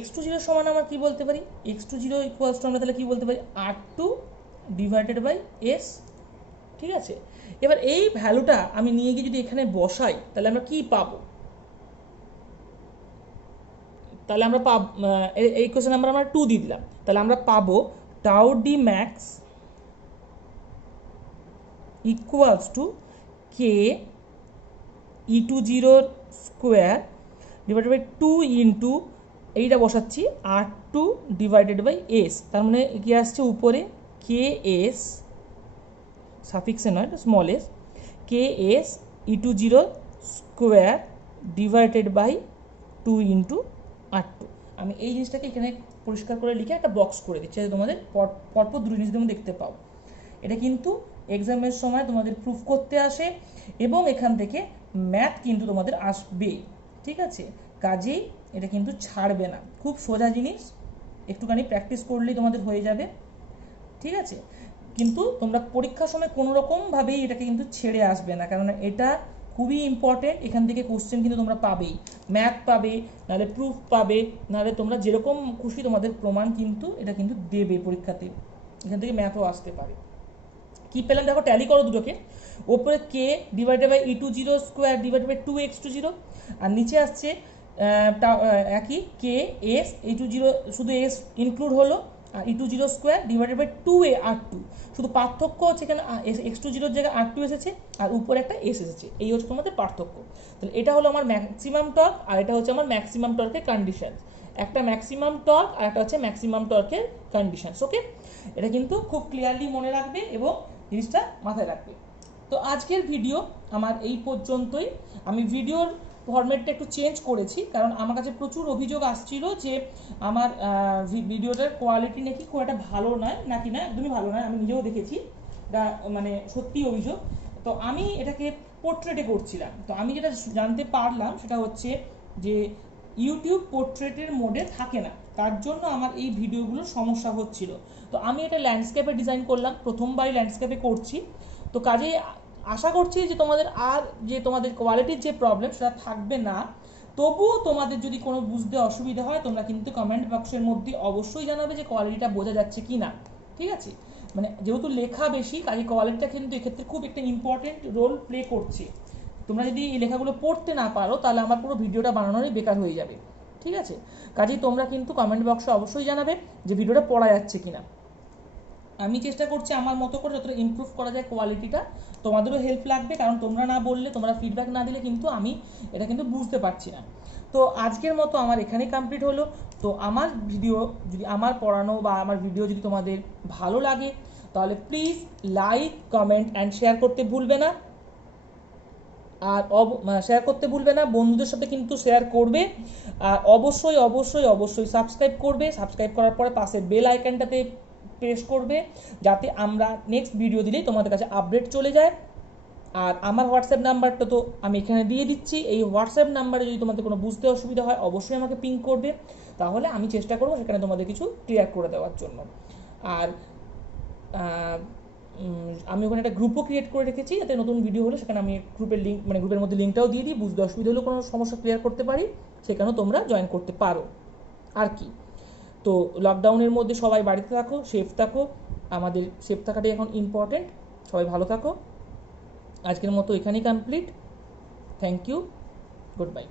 x20 সমান আমরা কি বলতে পারি, x20 ইকুয়ালস টু আমরা তাহলে কি বলতে পারি, r2 ডিভাইডেড বাই s, ঠিক আছে। এবার এই ভ্যালুটা আমি নিয়ে গিয়ে যদি এখানে বসাই, তাহলে আমরা কি পাবো, তাহলে আমরা এই কোশ্চেন নাম্বার আমরা 2 দিয়ে দিলাম, তাহলে আমরা পাবো tau D max equals to K e20 square divided by 2 into এইটা বসাচ্ছি r2 ডিভাইডেড বাই s, তার মানে কি আসছে উপরে কে এস সাফিক্সে নয়, small S, K S e20 square divided by 2 into R2। আমি এই জিনিসটাকে এখানে পরিষ্কার করে লিখে একটা বক্স করে দিচ্ছি যাতে তোমাদের পরপর দুটো জিনিস তুমি দেখতে পাও। এটা কিন্তু এক্সামের সময় তোমাদের প্রুফ করতে আসে এবং এখান থেকে ম্যাথ কিন্তু তোমাদের আসবে, ঠিক আছে? কাজেই এটা কিন্তু ছাড়বে না, খুব সোজা জিনিস, একটুখানি প্র্যাকটিস করলেই তোমাদের হয়ে যাবে, ঠিক আছে? কিন্তু তোমরা পরীক্ষার সময় কোনো রকমভাবেই এটাকে কিন্তু ছেড়ে আসবে না, কারণ এটা খুবই ইম্পর্টেন্ট। এখান থেকে কোশ্চেন কিন্তু তোমরা পাবেই, ম্যাথ পাবে, নাহলে প্রুফ পাবে, নাহলে তোমরা যেরকম খুশি তোমাদের প্রমাণ কিন্তু এটা কিন্তু দেবে পরীক্ষাতে, এখান থেকে ম্যাথও আসতে পারে। কি পেলাম দেখো, ট্যালি করো দুটোকে, ওপরে K divided by e2 square divided by 2x2 আর নিচে আসছে একই কে এস e2 শুধু এস ইনক্লুড হলো আর e2 square divided by 2a/r2, শুধু পার্থক্য হচ্ছে এখানে x20 জায়গায় r2 এসেছে আর উপরে একটা এস এসেছে, এই হচ্ছে তোমাদের পার্থক্য। তাহলে এটা হলো আমার ম্যাক্সিমাম টর্ক আর এটা হচ্ছে আমার ম্যাক্সিমাম টর্কের কন্ডিশন, একটা ম্যাক্সিমাম টর্ক আর একটা হচ্ছে ম্যাক্সিমাম টর্কের কন্ডিশনস। ওকে, এটা কিন্তু খুব ক্লিয়ারলি মনে রাখবে এবং জিনিসটা মাথায় রাখবে। তো আজকের ভিডিও আমার এই পর্যন্তই। আমি ভিডিওর ফরম্যাটটা একটু চেঞ্জ করেছি কারণ আমার কাছে প্রচুর অভিযোগ আসছিল যে আমার ভিডিওটার কোয়ালিটি নাকি খুব একটা ভালো নয়, নাকি না একদমই ভালো নয়, আমি নিজেও দেখেছি, এটা মানে সত্যি অভিযোগ। তো আমি এটাকে পোর্ট্রেটে করছিলাম, তো আমি যেটা জানতে পারলাম সেটা হচ্ছে যে ইউটিউব পোর্ট্রেটের মোডে থাকে না, তার জন্য আমার এই ভিডিওগুলোর সমস্যা হচ্ছিল। তো আমি এটা ল্যান্ডস্কেপে ডিজাইন করলাম, প্রথমবারই ল্যান্ডস্কেপে করছি, তো কাজেই আশা করছি যে তোমাদের আর যে তোমাদের কোয়ালিটির যে প্রবলেম সেটা থাকবে না। তবুও তোমাদের যদি কোনো বুঝতে অসুবিধা হয় তোমরা কিন্তু কমেন্ট বক্সের মধ্যে অবশ্যই জানাবে যে কোয়ালিটিটা বোঝা যাচ্ছে কি না, ঠিক আছে? মানে যেহেতু লেখা বেশি কাজে কোয়ালিটিটা কিন্তু এক্ষেত্রে খুব একটা ইম্পর্টেন্ট রোল প্লে করছে। তোমরা যদি এই লেখাগুলো পড়তে না পারো তাহলে আমার পুরো ভিডিওটা বানানোরই বেকার হয়ে যাবে, ঠিক আছে? কাজেই তোমরা কিন্তু কমেন্ট বক্সে অবশ্যই জানাবে যে ভিডিওটা পড়া যাচ্ছে কিনা। আমি চেষ্টা করছি আমার মতো করে যতটা ইমপ্রুভ করা যায় কোয়ালিটিটা, তোমাদেরও হেল্প লাগবে, কারণ তোমরা না বললে, তোমরা ফিডব্যাক না দিলে কিন্তু আমি এটা কিন্তু বুঝতে পারছি না। তো আজকের মতো আমার এখানেই কমপ্লিট হলো। তো আমার ভিডিও যদি, আমার পড়ানো বা আমার ভিডিও যদি তোমাদের ভালো লাগে তাহলে please like, comment and share করতে ভুলবে না। আর শেয়ার করতে ভুলবে না, বন্ধুদের সাথে কিন্তু শেয়ার করবে। আর অবশ্যই অবশ্যই অবশ্যই সাবস্ক্রাইব করবে, সাবস্ক্রাইব করার পরে পাশের বেল আইকনটাতে প্রেস করবে যাতে আমরা নেক্সট ভিডিও দিলেই তোমাদের কাছে আপডেট চলে যায়। আর আমার হোয়াটসঅ্যাপ নাম্বারটা তো আমি এখানে দিয়ে দিচ্ছি, এই হোয়াটসঅ্যাপ নাম্বারে যদি তোমাদের কোনো বুঝতে অসুবিধা হয় অবশ্যই আমাকে পিং করবে, তাহলে আমি চেষ্টা করবো সেখানে তোমাদের কিছু ক্লিয়ার করে দেওয়ার জন্য। আর আমি ওখানে একটা গ্রুপও ক্রিয়েট করে রেখেছি যাতে নতুন ভিডিও হলে সেখানে আমি গ্রুপের লিঙ্ক, মানে গ্রুপের মধ্যে লিঙ্কটাও দিয়ে দিই, বুঝতে অসুবিধা হলেও কোনো সমস্যা ক্লিয়ার করতে পারি, সেখানেও তোমরা জয়েন করতে পারো আর কি। তো লকডাউনের মধ্যে সবাই বাড়িতে থাকো, সেফ থাকো, আমাদের সেফ থাকাটাই এখন ইম্পর্টেন্ট। সবাই ভালো থাকো, আজকের মতো এখানেই complete. Thank you, good bye.